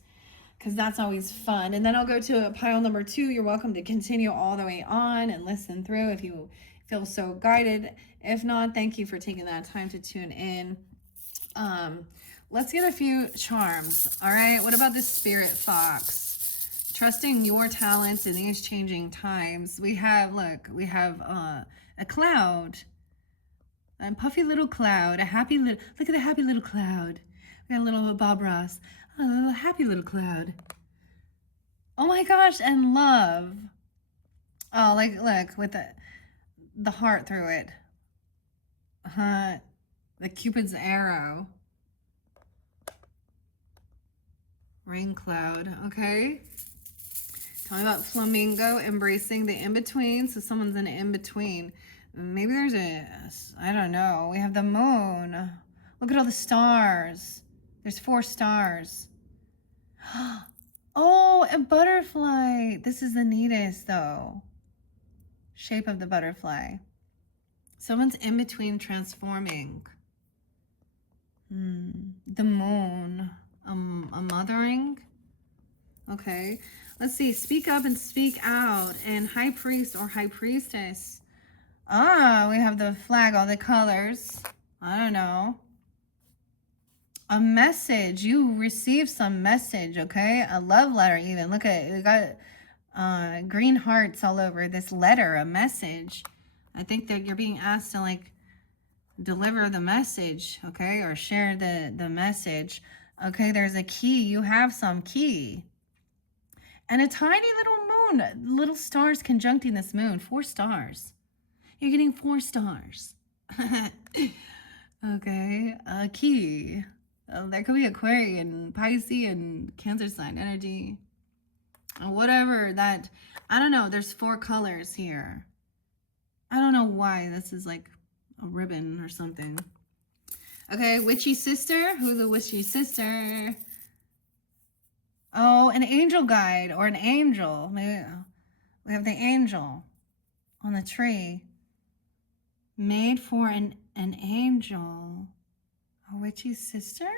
because that's always fun. And then I'll go to pile number 2. You're welcome to continue all the way on and listen through if you feel so guided. If not, thank you for taking that time to tune in. Let's get a few charms. All right. What about the Spirit Fox? Trusting your talents in these changing times. We have a cloud, a puffy little cloud, look at the happy little cloud. We got a little Bob Ross, a little happy little cloud. Oh my gosh, and love. Oh, look, with the heart through it. The Cupid's arrow. Rain cloud, okay. Talking about flamingo embracing the in-between. So someone's in in-between. Maybe there's I don't know. We have the moon. Look at all the stars. There's 4 stars. Oh, a butterfly. This is the neatest, though. Shape of the butterfly. Someone's in between transforming. The moon. A mothering. Okay. Let's see. Speak up and speak out. And high priest or high priestess. Ah, we have the flag, all the colors. I don't know. A message. You received some message, okay? A love letter even. Look at it. We got green hearts all over this letter, a message. I think that you're being asked to like deliver the message, okay? Or share the message. Okay, there's a key. You have some key. And a tiny little moon. Little stars conjuncting this moon. 4 stars. You're getting 4 stars. Okay, a key. That could be Aquarian, Pisces, and Cancer sign energy. Whatever that, I don't know. There's 4 colors here. I don't know why. This is like a ribbon or something. Okay, witchy sister. Who's a witchy sister? Oh, an angel guide or an angel. Maybe we have the angel on the tree. Made for an angel. A witchy sister?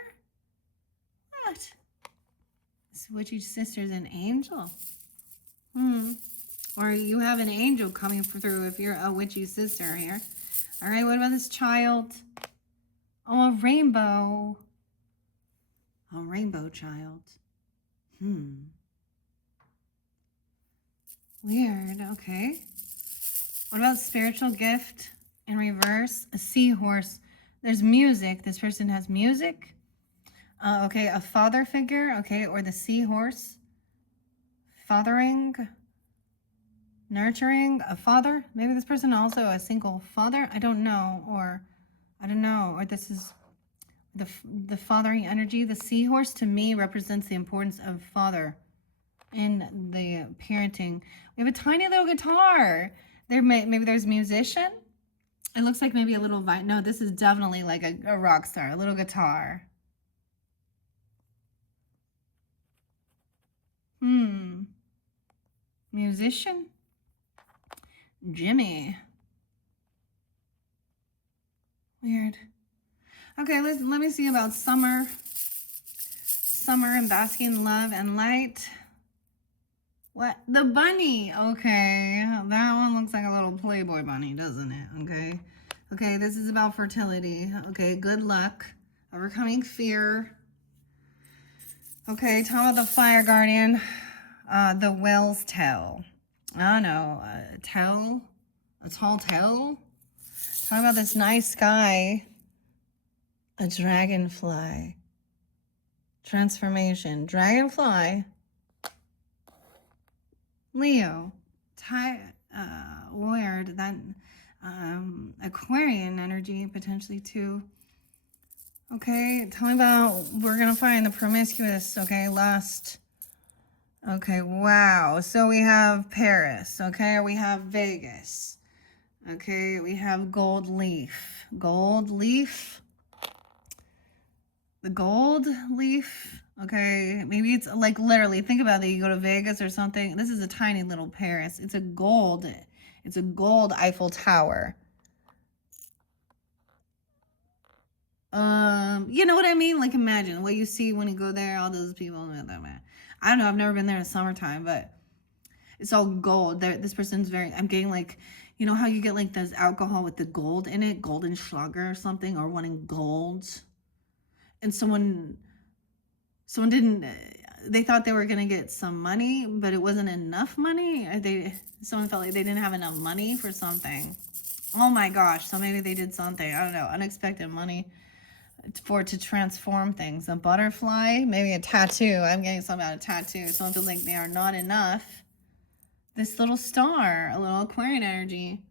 What? This witchy sister's an angel. Or you have an angel coming through if you're a witchy sister here. All right, what about this child? Oh, a rainbow. A rainbow child. Weird, okay. What about spiritual gift in reverse? A seahorse. There's music. This person has music. Okay, a father figure, okay, or the seahorse. Fathering. Nurturing. A father. Maybe this person also a single father. I don't know. Or this is the fathering energy. The seahorse to me represents the importance of father in the parenting. We have a tiny little guitar. Maybe there's a musician. It looks like maybe a little no, this is definitely like a rock star, a little guitar. Musician? Jimmy. Weird. Okay, let me see about summer. Summer and basking in love and light. What? The bunny. Okay. That one looks like a little Playboy bunny, doesn't it? Okay. Okay, this is about fertility. Okay, good luck. Overcoming fear. Okay, talk about the fire guardian. The whale's tail. I don't know. A tell? A tall tell? Talk about this nice guy. A dragonfly. Transformation. Dragonfly. Leo. Weird. That Aquarian energy potentially too. Okay, tell me about, we're gonna find the promiscuous, okay, lust. Okay, wow. So we have Paris, okay, we have Vegas. Okay, we have gold leaf. Gold leaf. The gold leaf. Okay, maybe it's like literally, think about it. You go to Vegas or something. This is a tiny little Paris. It's a gold Eiffel Tower. You know what I mean? Like imagine what you see when you go there, all those people. I don't know, I've never been there in summertime, but it's all gold. This person's I'm getting like, you know how you get like this alcohol with the gold in it, golden schlager or something, or wanting gold. And someone didn't, they thought they were gonna get some money, but it wasn't enough money. Someone felt like they didn't have enough money for something. Oh my gosh, so maybe they did something, I don't know, unexpected money to transform things. A butterfly, maybe a tattoo. I'm getting something out of tattoo. Someone feels like they are not enough. This little star, a little Aquarian energy.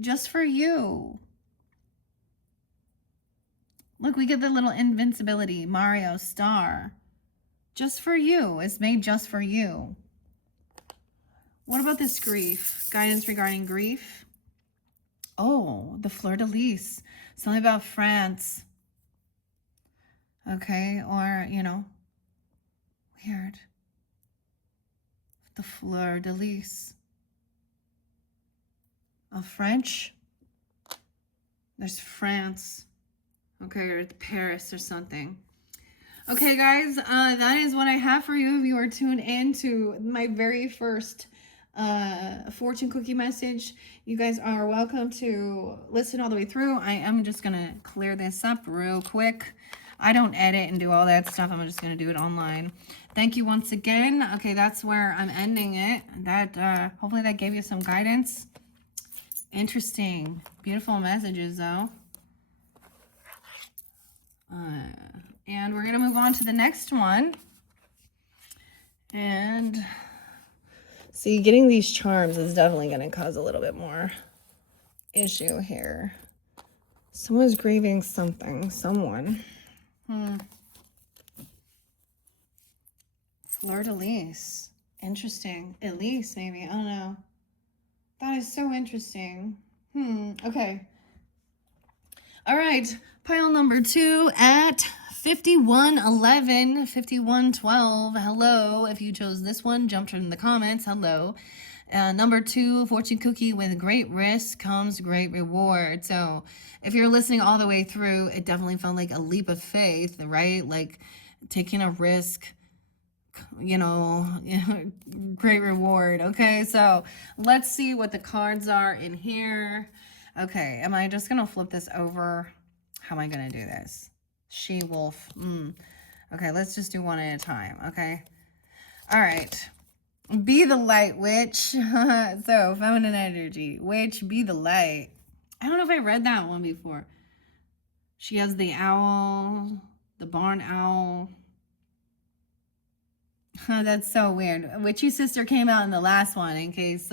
Just for you. Look, we get the little invincibility, Mario star. Just for you. It's made just for you. What about this grief? Guidance regarding grief? Oh, the fleur-de-lis. Something about France. Okay, or, you know, weird. The fleur-de-lis. French. There's France. Okay, or Paris or something. Okay, guys, that is what I have for you if you are tuned in to my very first fortune cookie message. You guys are welcome to listen all the way through. I am just going to clear this up real quick. I don't edit and do all that stuff. I'm just going to do it online. Thank you once again. Okay, that's where I'm ending it. That hopefully that gave you some guidance. Interesting. Beautiful messages, though. And we're going to move on to the next one. And see, getting these charms is definitely going to cause a little bit more issue here. Someone's grieving something. Someone. Fleur-de-lis. Interesting. Elise, maybe. I don't know. That is so interesting. Okay. All right. Pile number 2 at 5111, 5112. Hello. If you chose this one, jump in the comments. Hello. Number 2, fortune cookie. With great risk comes great reward. So if you're listening all the way through, it definitely felt like a leap of faith, right? Like taking a risk, you know, great reward. Okay, so let's see what the cards are in here. Okay, am I just gonna flip this over? How am I gonna do this? She-wolf. Okay, let's just do one at a time. Okay, all right. Be the light, witch. So feminine energy, witch, be the light. I don't know if I read that one before. She has the owl, the barn owl. That's so weird. Witchy sister came out in the last one, in case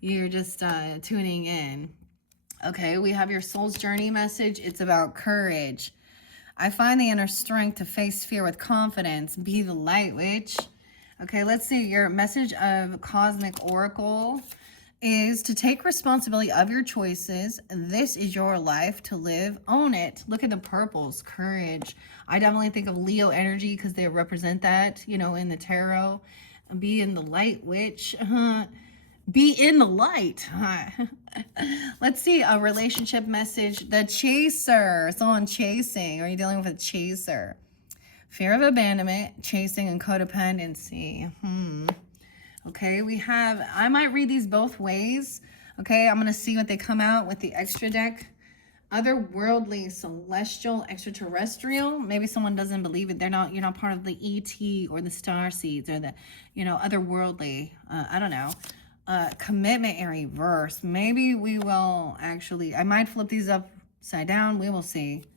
you're just tuning in. Okay, we have your soul's journey message. It's about courage. I find the inner strength to face fear with confidence. Be the light, witch. Okay, let's see. Your message of Cosmic Oracle is to take responsibility of your choices. This is your life to live. Own it. Look at the purples. Courage. I definitely think of Leo energy because they represent that, you know, in the tarot. Be in the light, witch. Be in the light. Let's see. A relationship message. The chaser. Someone chasing. Are you dealing with a chaser? Fear of abandonment, chasing, and codependency. Okay, we have, I might read these both ways. Okay, I'm going to see what they come out with the extra deck. Otherworldly, celestial, extraterrestrial. Maybe someone doesn't believe it. You're not part of the ET or the star seeds or the, you know, otherworldly. I don't know. Commitment in reverse. Maybe we will actually, I might flip these upside down. We will see.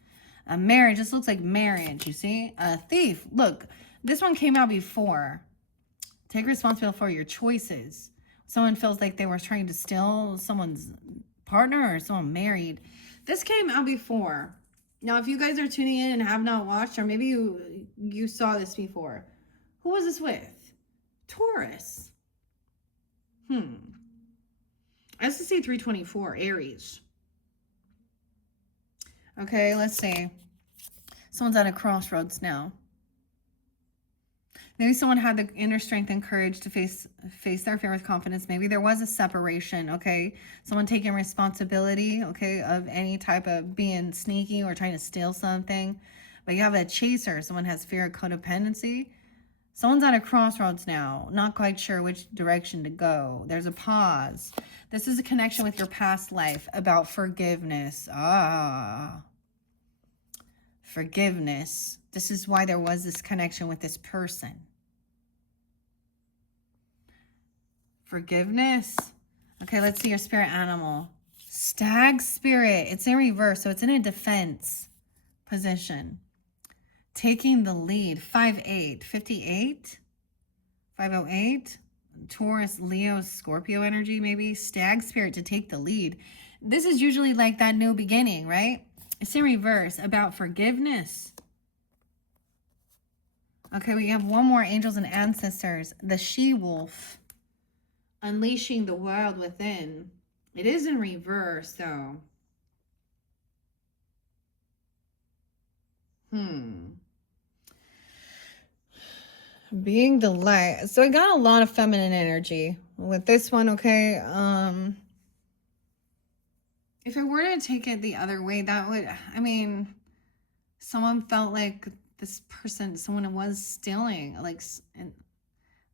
A marriage, this looks like marriage, you see? A thief, look, this one came out before. Take responsibility for your choices. Someone feels like they were trying to steal someone's partner or someone married. This came out before. Now, if you guys are tuning in and have not watched, or maybe you saw this before, who was this with? Taurus. SSC 324, Aries. Okay, let's see. Someone's at a crossroads now. Maybe someone had the inner strength and courage to face their fear with confidence. Maybe there was a separation, okay? Someone taking responsibility, okay, of any type of being sneaky or trying to steal something. But you have a chaser. Someone has fear of codependency. Someone's at a crossroads now, not quite sure which direction to go. There's a pause. This is a connection with your past life about forgiveness. Forgiveness. This is why there was this connection with this person. Forgiveness. Okay, let's see your spirit animal. Stag spirit. It's in reverse, so it's in a defense position. Taking the lead. 5'8", 58, 508. Taurus, Leo, Scorpio energy, maybe. Stag spirit to take the lead. This is usually like that new beginning, right? It's in reverse, about forgiveness. Okay, we have one more, angels and ancestors. The she-wolf. unleashing the wild within. It is in reverse, though. Being the light. So I got a lot of feminine energy with this one, okay? If I were to take it the other way, that would, I mean, someone felt like this person, someone was stealing, like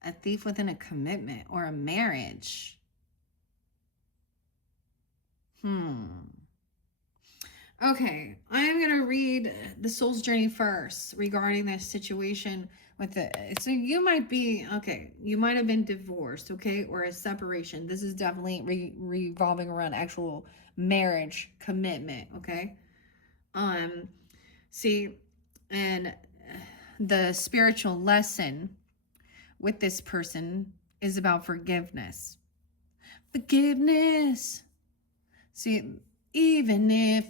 a thief within a commitment or a marriage. Okay, I'm going to read the soul's journey first regarding this situation with the, so you might be, okay, you might have been divorced, okay, or a separation. This is definitely revolving around actual marriage commitment, okay? See, and the spiritual lesson with this person is about forgiveness. Forgiveness. See, even if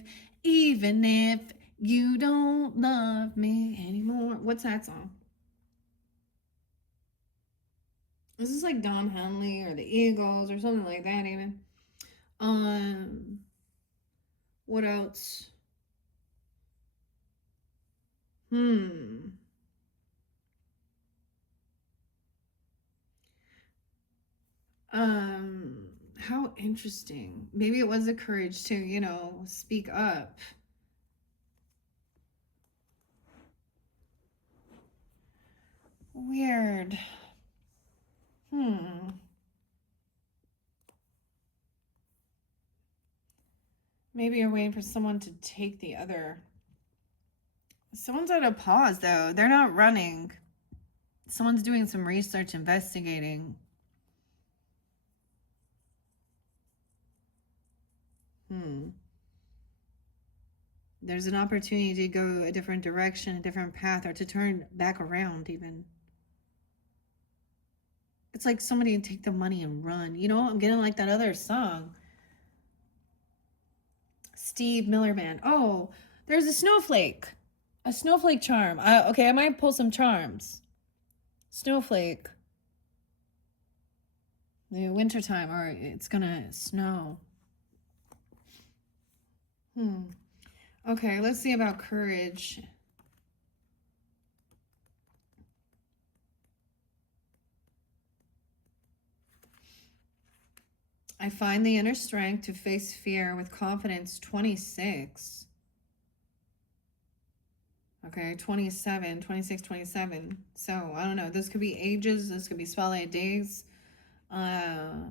you don't love me anymore. What's that song? This is like Don Henley or the Eagles or something like that even. What else? How interesting. Maybe it was the courage to, you know, speak up. Weird. Maybe you're waiting for someone to take the other. Someone's at a pause, though. They're not running. Someone's doing some research, investigating. There's an opportunity to go a different direction, a different path, or to turn back around even. It's like somebody take the money and run. You know, I'm getting like that other song. Steve Miller Band. Oh, there's a snowflake. A snowflake charm. Okay, I might pull some charms. Snowflake. The wintertime, or it's gonna snow. Okay, let's see about courage. I find the inner strength to face fear with confidence. 26. Okay, 27, 26, 27. So, I don't know. This could be ages. This could be spotlight days. I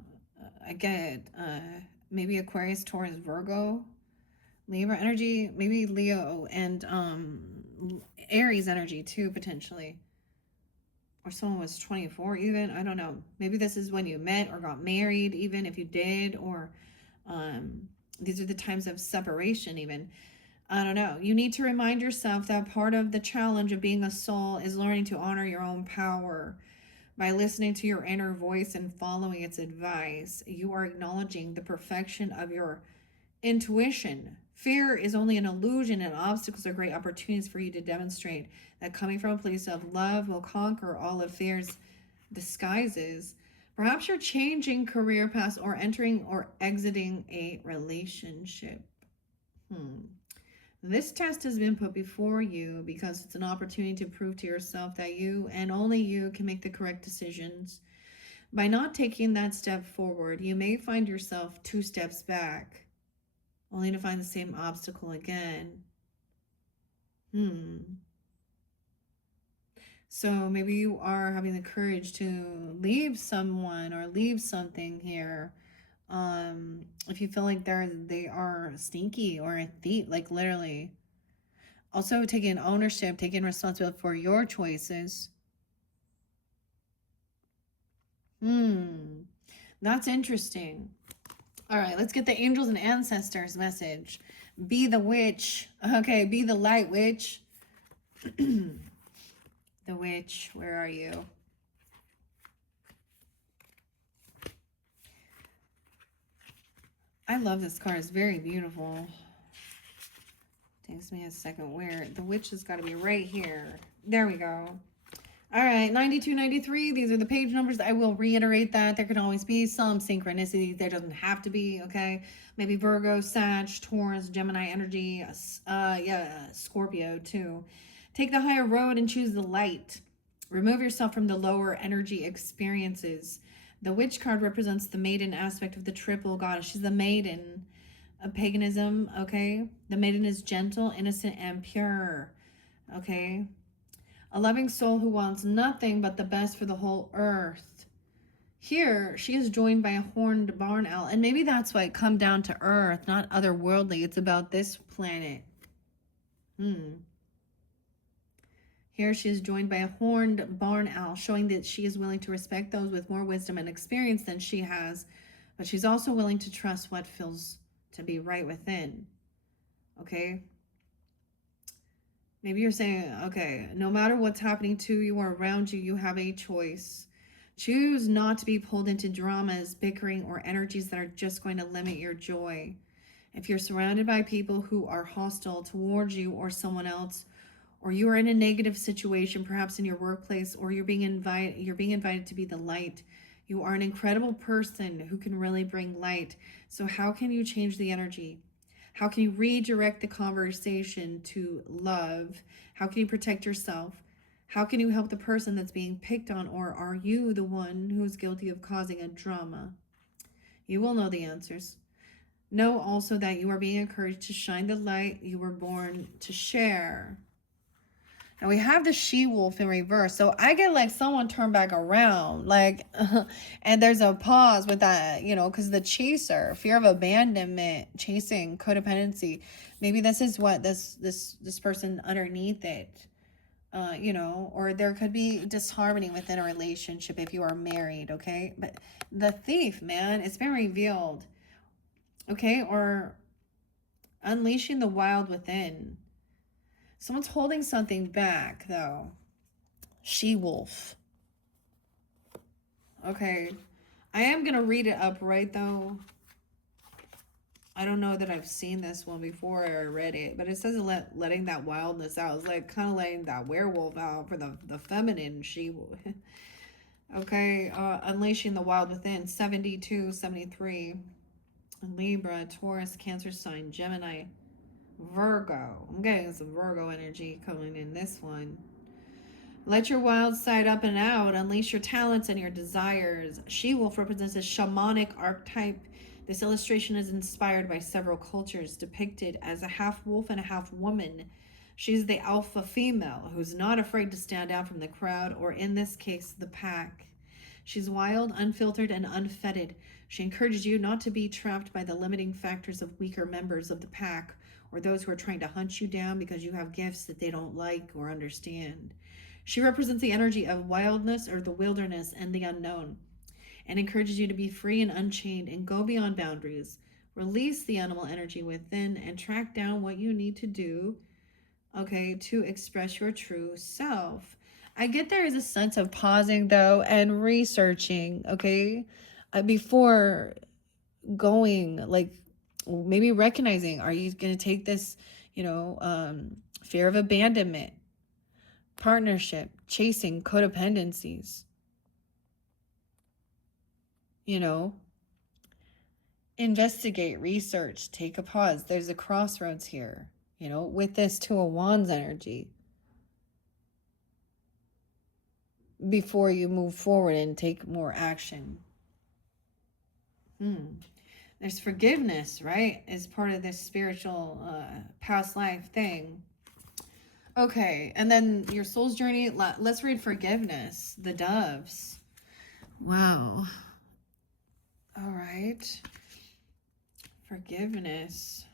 get maybe Aquarius, Taurus, Virgo, Libra energy, maybe Leo and Aries energy too, potentially. Or someone was 24 even. I don't know. Maybe this is when you met or got married, even if you did, or these are the times of separation even. I don't know. You need to remind yourself that part of the challenge of being a soul is learning to honor your own power. By listening to your inner voice and following its advice, you are acknowledging the perfection of your intuition. Fear is only an illusion, and obstacles are great opportunities for you to demonstrate that coming from a place of love will conquer all of fear's disguises. Perhaps you're changing career paths or entering or exiting a relationship. This test has been put before you because it's an opportunity to prove to yourself that you and only you can make the correct decisions. By not taking that step forward, you may find yourself 2 steps back, only to find the same obstacle again. So maybe you are having the courage to leave someone or leave something here. If you feel like they are sneaky or a thief, like literally. Also taking ownership, taking responsibility for your choices. That's interesting. All right, let's get the angels and ancestors message. Be the witch. Okay, be the light witch. The witch, where are you? I love this card. It's very beautiful. Takes me a second. Where? The witch has got to be right here. There we go. All right, 92, 93. These are the page numbers. I will reiterate that there can always be some synchronicity. There doesn't have to be, okay? Maybe Virgo, Sag, Taurus, Gemini energy, Scorpio too. Take the higher road and choose the light. Remove yourself from the lower energy experiences. The witch card represents the maiden aspect of the triple goddess. She's the maiden of paganism, okay? The maiden is gentle, innocent, and pure, okay? A loving soul who wants nothing but the best for the whole earth. Here, she is joined by a horned barn owl. And maybe that's why it come down to earth, not otherworldly. It's about this planet. Here, she is joined by a horned barn owl, showing that she is willing to respect those with more wisdom and experience than she has. But she's also willing to trust what feels to be right within. Okay? Maybe you're saying, okay, no matter what's happening to you or around you, you have a choice. Choose not to be pulled into dramas, bickering, or energies that are just going to limit your joy. If you're surrounded by people who are hostile towards you or someone else, or you are in a negative situation, perhaps in your workplace, or you're being invited to be the light, you are an incredible person who can really bring light. So how can you change the energy? How can you redirect the conversation to love? How can you protect yourself? How can you help the person that's being picked on? Or are you the one who's guilty of causing a drama? You will know the answers. Know also that you are being encouraged to shine the light you were born to share. And we have the she-wolf in reverse. So I get like someone turned back around, like, and there's a pause with that, because the chaser, fear of abandonment, chasing, codependency. Maybe this is what this person underneath it, or there could be disharmony within a relationship if you are married, okay? But the thief, man, it's been revealed, okay? Or unleashing the wild within. Someone's holding something back, though. She-wolf. Okay. I am going to read it upright, though. I don't know that I've seen this one before or read it, but it says letting that wildness out. It's like kind of letting that werewolf out for the feminine she-wolf. Okay. Unleashing the wild within. 72, 73. Libra, Taurus, Cancer sign, Gemini, Virgo. I'm getting some Virgo energy coming in this one. Let your wild side up and out. Unleash your talents and your desires. She-wolf represents a shamanic archetype. This illustration is inspired by several cultures, depicted as a half wolf and a half woman. She's the alpha female who's not afraid to stand out from the crowd, or in this case, the pack. She's wild, unfiltered, and unfettered. She encourages you not to be trapped by the limiting factors of weaker members of the pack, or those who are trying to hunt you down because you have gifts that they don't like or understand. She represents the energy of wildness or the wilderness and the unknown, and encourages you to be free and unchained and go beyond boundaries. Release the animal energy within and track down what you need to do, okay, to express your true self. I get there is a sense of pausing, though, and researching, okay, before going, like, maybe recognizing, are you going to take this, fear of abandonment, partnership, chasing, codependencies, investigate, research, take a pause. There's a crossroads here, with this Two of Wands energy, before you move forward and take more action. There's forgiveness, right? As part of this spiritual past life thing. Okay, and then your soul's journey. Let's read forgiveness. The doves. Wow. All right. Forgiveness.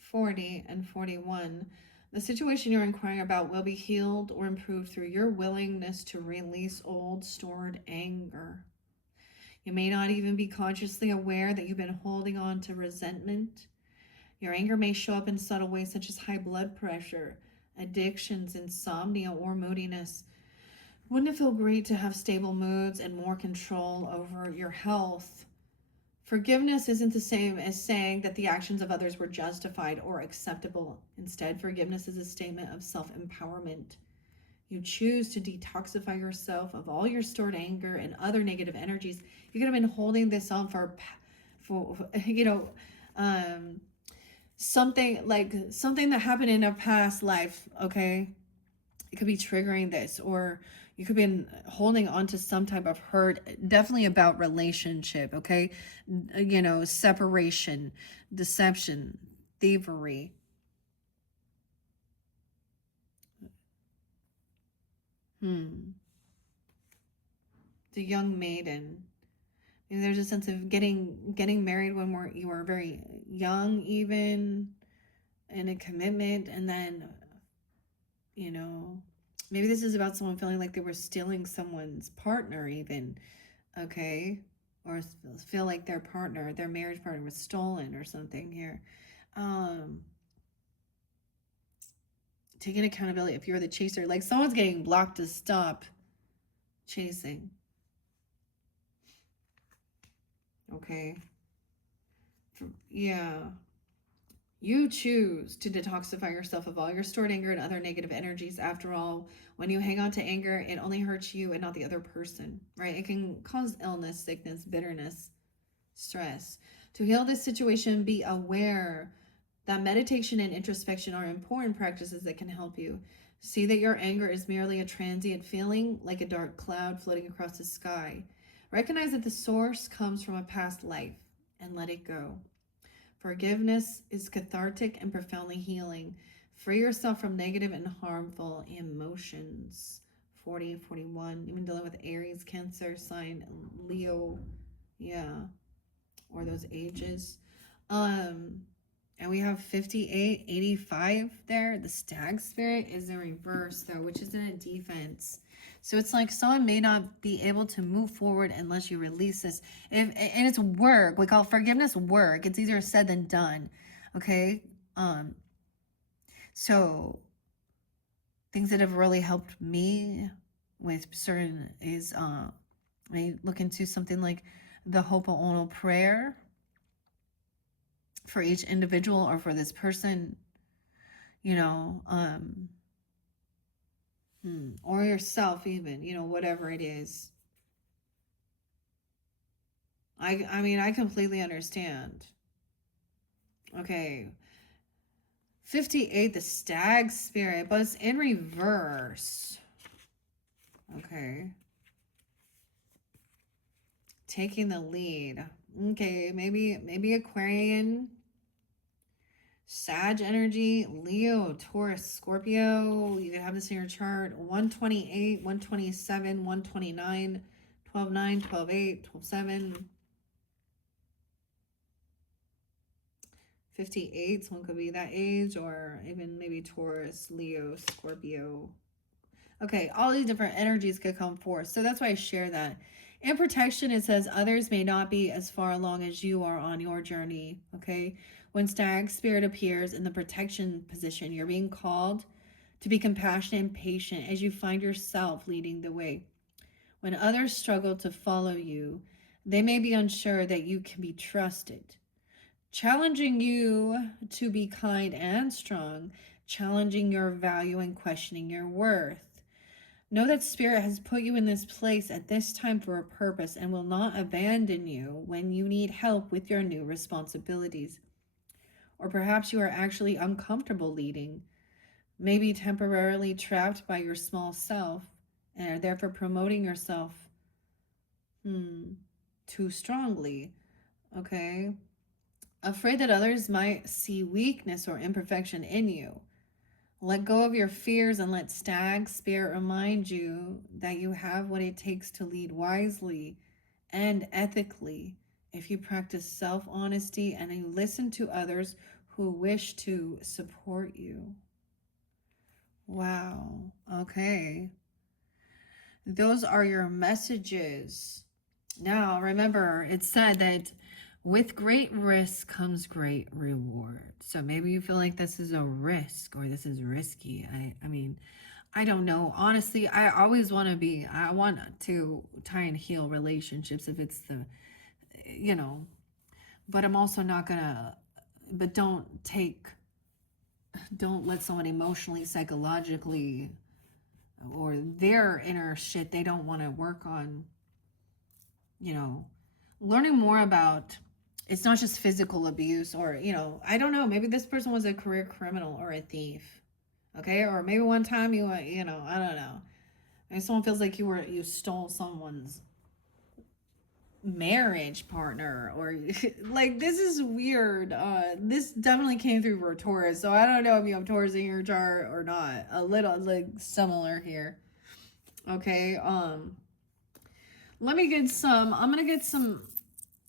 (40 and 41). The situation you're inquiring about will be healed or improved through your willingness to release old stored anger. You may not even be consciously aware that you've been holding on to resentment. Your anger may show up in subtle ways such as high blood pressure, addictions, insomnia, or moodiness. Wouldn't it feel great to have stable moods and more control over your health? Forgiveness isn't the same as saying that the actions of others were justified or acceptable. Instead, forgiveness is a statement of self empowerment. You choose to detoxify yourself of all your stored anger and other negative energies. You could have been holding this on for something that happened in a past life. Okay, it could be triggering this, or you could be holding on to some type of hurt, definitely about relationship. Okay, separation, deception, thievery. The young maiden. Maybe there's a sense of getting married when you were very young, even in a commitment, and then maybe this is about someone feeling like they were stealing someone's partner, even. Okay, or feel like their marriage partner was stolen or something here. Taking accountability. If you're the chaser, like someone's getting blocked to stop chasing. Okay. Yeah. You choose to detoxify yourself of all your stored anger and other negative energies. After all, when you hang on to anger, it only hurts you and not the other person, right? It can cause illness, sickness, bitterness, stress. To heal this situation, be aware that meditation and introspection are important practices that can help you. See that your anger is merely a transient feeling, like a dark cloud floating across the sky. Recognize that the source comes from a past life and let it go. Forgiveness is cathartic and profoundly healing. Free yourself from negative and harmful emotions. 40, 41, even dealing with Aries, Cancer, sign, Leo, yeah, or those ages. And we have 58, 85 there. The stag spirit is in reverse, though, which is in a defense. So it's like someone may not be able to move forward unless you release this. And it's work. We call forgiveness work. It's easier said than done. Okay? So things that have really helped me with certain is I look into something like the Ho'oponopono prayer for each individual or for this person, or yourself, even, whatever it is. I mean, I completely understand. Okay. 58, the stag spirit, but it's in reverse. Okay. Taking the lead. Okay, maybe Aquarian, Sag energy, Leo, Taurus, Scorpio. You can have this in your chart. 128, 127, 129, 12-9, 12-8, 12-7. 58, someone could be that age, or even maybe Taurus, Leo, Scorpio. Okay, all these different energies could come forth. So that's why I share that. In protection, it says others may not be as far along as you are on your journey. Okay. When stag spirit appears in the protection position, you're being called to be compassionate and patient as you find yourself leading the way. When others struggle to follow you, they may be unsure that you can be trusted. Challenging you to be kind and strong, challenging your value and questioning your worth. Know that Spirit has put you in this place at this time for a purpose and will not abandon you when you need help with your new responsibilities. Or perhaps you are actually uncomfortable leading, maybe temporarily trapped by your small self, and are therefore promoting yourself too strongly. Okay? Afraid that others might see weakness or imperfection in you. Let go of your fears and let Stag Spirit remind you that you have what it takes to lead wisely and ethically if you practice self-honesty and you listen to others who wish to support you. Wow. Okay. Those are your messages. Now, remember, it said that with great risk comes great reward. So maybe you feel like this is a risk or this is risky. I mean, I don't know. Honestly, I want to try and heal relationships if it's the, but I'm also not gonna, but don't let someone emotionally, psychologically, or their inner shit they don't want to work on, you know, learning more about, it's not just physical abuse or, I don't know, maybe this person was a career criminal or a thief. Okay? Or maybe one time you were, I don't know. Maybe someone feels like you stole someone's marriage partner or like this is weird. This definitely came through for Taurus, so I don't know if you have Taurus in your chart or not. A little like similar here. Okay, let me get some,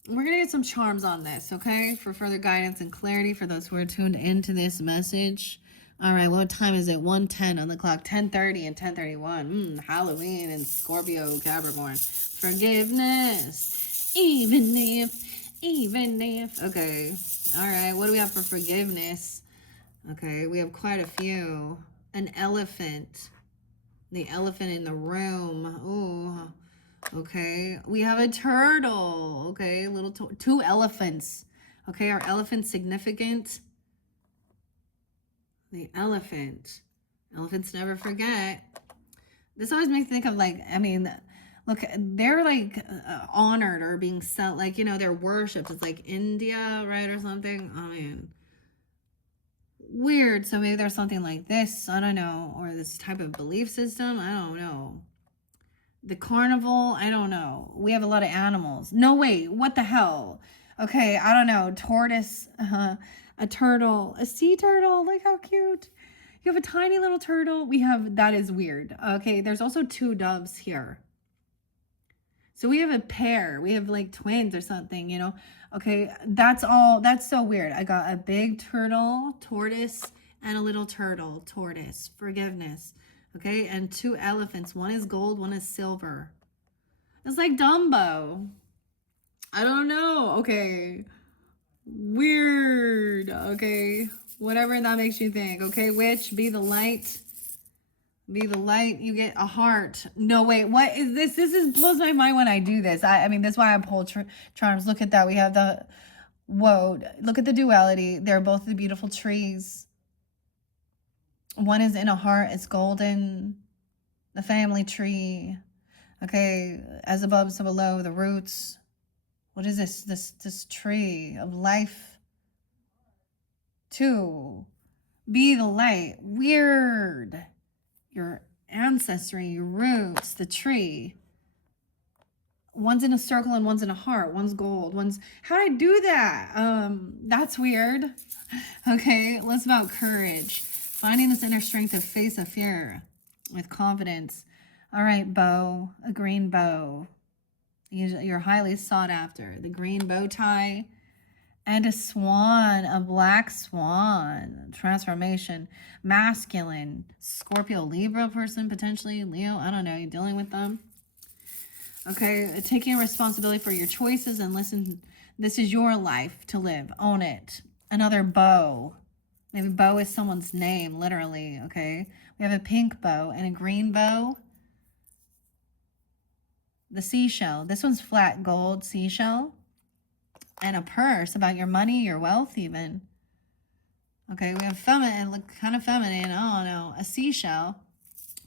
we're gonna get some charms on this, okay, for further guidance and clarity for those who are tuned into this message. All right, what time is it? 1:10 on the clock, 10:30 and 10:31. Halloween and Scorpio, Capricorn. Forgiveness. Even if. Okay. All right, what do we have for forgiveness? Okay, we have quite a few. An elephant. The elephant in the room. Ooh. Okay. We have a turtle. Okay, two elephants. Okay, are elephants significant? The elephant. Elephants never forget. This always makes me think of like, I mean, look, they're like honored or being set, like, they're worshipped. It's like India, right, or something. I mean, weird. So maybe there's something like this. I don't know. Or this type of belief system. I don't know. The carnival. I don't know. We have a lot of animals. No, wait. What the hell? Okay, I don't know. Tortoise. A turtle, a sea turtle. Look how cute. You have a tiny little turtle. That is weird. Okay, there's also two doves here. So we have a pair. We have like twins or something, Okay, that's so weird. I got a big turtle, tortoise, and a little turtle, tortoise. Forgiveness. Okay, and two elephants. One is gold, one is silver. It's like Dumbo. I don't know. Okay. Weird. Okay. Whatever that makes you think. Okay, witch, be the light. Be the light. You get a heart. No, wait. What is this? This blows my mind when I do this. I mean, that's why I pull charms. Look at that. We have whoa. Look at the duality. They're both the beautiful trees. One is in a heart. It's golden. The family tree. Okay. As above, so below. The roots. What is this? This tree of life. Two, be the light. Weird. Your ancestry, your roots, the tree. One's in a circle and one's in a heart. One's gold. How'd I do that? That's weird. Okay, let's about courage. Finding this inner strength to face a fear with confidence. All right, bow, a green bow. You're highly sought after. The green bow tie and a swan, a black swan. Transformation. Masculine. Scorpio, Libra person, potentially. Leo, I don't know. You're dealing with them. Okay, taking responsibility for your choices and listen. This is your life to live. Own it. Another bow. Maybe bow is someone's name, literally. Okay, we have a pink bow and a green bow. The seashell. This one's flat gold seashell. And a purse about your money, your wealth even. Okay, we have feminine, look kind of feminine. Oh no, a seashell.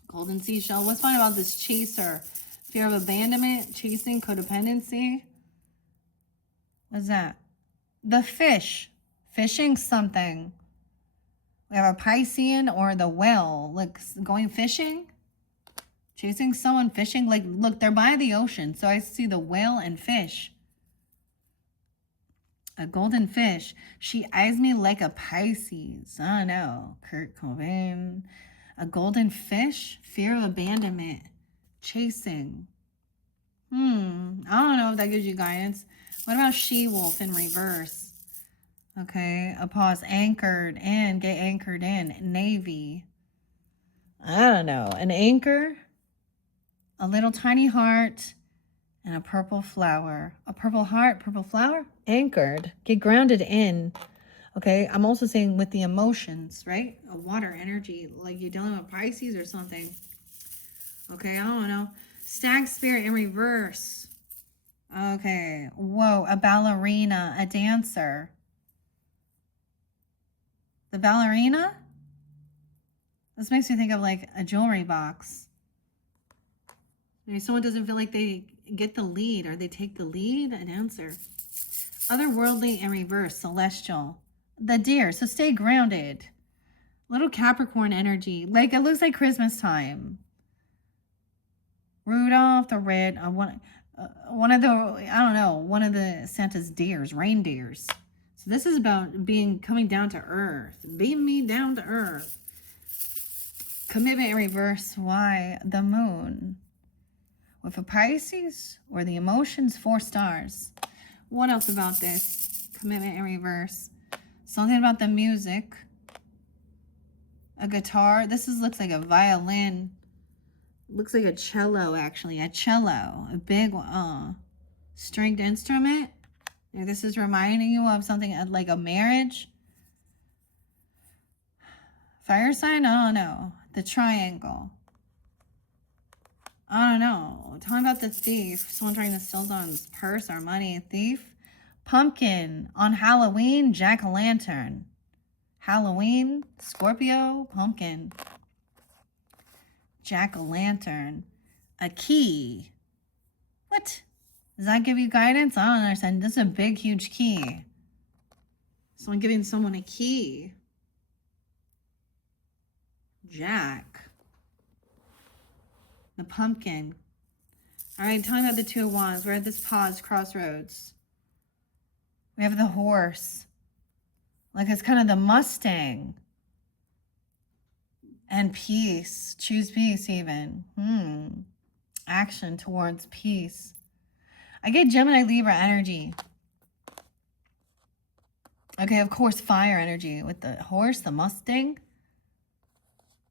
Golden seashell. What's fun about this chaser? Fear of abandonment, chasing, codependency. What's that? The fish. Fishing something. We have a Piscean or the whale. Like going fishing. Chasing someone, fishing. Like, look, they're by the ocean. So I see the whale and fish. A golden fish. She eyes me like a Pisces. I don't know. Kurt Cobain. A golden fish. Fear of abandonment. Chasing. I don't know if that gives you guidance. What about she-wolf in reverse? Okay. A pause. Anchored in. Get anchored in. Navy. I don't know. An anchor. A little tiny heart. And a purple flower. A purple heart, purple flower. Anchored. Get grounded in. Okay. I'm also saying with the emotions, right? A water energy. Like you're dealing with Pisces or something. Okay. I don't know. Stag spirit in reverse. Okay. Whoa, a ballerina, a dancer. The ballerina? This makes me think of like a jewelry box. Maybe someone doesn't feel like they get the lead or they take the lead. An answer. Otherworldly and reverse, celestial. The deer, so stay grounded. Little Capricorn energy. Like it looks like Christmas time. Rudolph the red, one of the, I don't know, one of the Santa's deers, reindeers. So this is about coming down to earth. Beam me down to earth. Commitment in reverse. Why? The moon. With a Pisces or the emotions, 4 stars. What else about this? Commitment in reverse. Something about the music. A guitar. Looks like a violin. Looks like a cello, actually. A cello. A big stringed instrument. Maybe this is reminding you of something like a marriage. Fire sign? I don't know. The triangle. I don't know. Talking about the thief. Someone trying to steal someone's purse or money. A thief. Pumpkin. On Halloween, jack-o'-lantern. Halloween, Scorpio, pumpkin. Jack-o'-lantern. A key. What? Does that give you guidance? I don't understand. This is a big, huge key. Someone giving someone a key. Jack. The pumpkin. All right, tell me about the 2 of Wands. We're at this pause, crossroads. We have the horse. Like it's kind of the Mustang. And peace. Choose peace even. Action towards peace. I get Gemini Libra energy. Okay, of course, fire energy with the horse, the Mustang.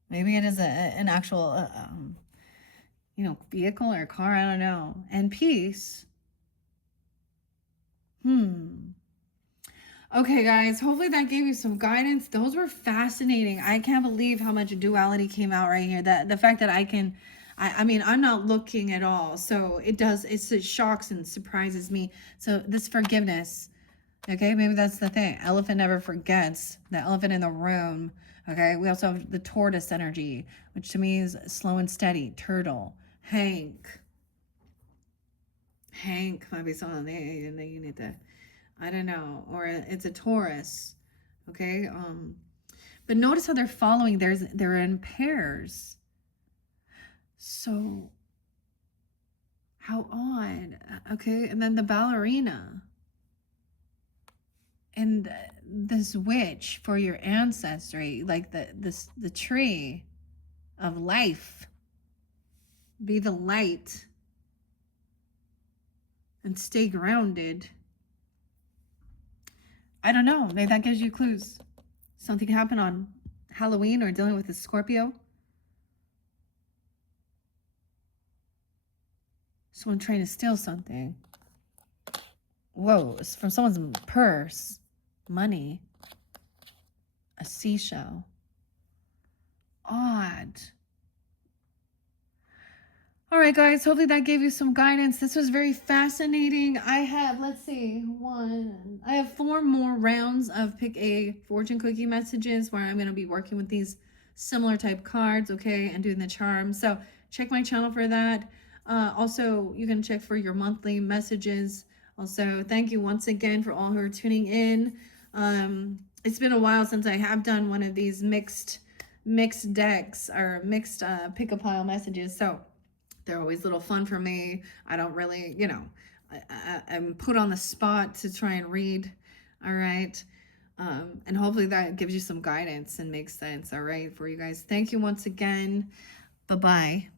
Maybe it is an actual, vehicle or car. I don't know. And peace. Okay, guys, hopefully that gave you some guidance. Those were fascinating. I can't believe how much duality came out right here. That the fact that I mean, I'm not looking at all. So it shocks and surprises me. So this forgiveness, okay, maybe that's the thing. Elephant never forgets. The elephant in the room, okay? We also have the tortoise energy, which to me is slow and steady. Turtle, Hank might be someone you need to, I don't know, or it's a Taurus, okay? But notice how they're following. They're in pairs. So how odd. Okay, and then the ballerina and this witch for your ancestry, like the tree of life. Be the light and stay grounded. I don't know. Maybe that gives you clues. Something happened on Halloween or dealing with a Scorpio. Someone trying to steal something. Whoa, it's from someone's purse. Money. A seashell. Odd. All right, guys, hopefully that gave you some guidance. This was very fascinating. I have, I have 4 more rounds of pick a fortune cookie messages where I'm going to be working with these similar type cards, okay, and doing the charms. So check my channel for that. Also, you can check for your monthly messages. Also, thank you once again for all who are tuning in. It's been a while since I have done one of these mixed decks or mixed pick-a-pile messages. So they're always a little fun for me. I don't really, I'm put on the spot to try and read. All right. And hopefully that gives you some guidance and makes sense. All right, for you guys. Thank you once again. Bye-bye.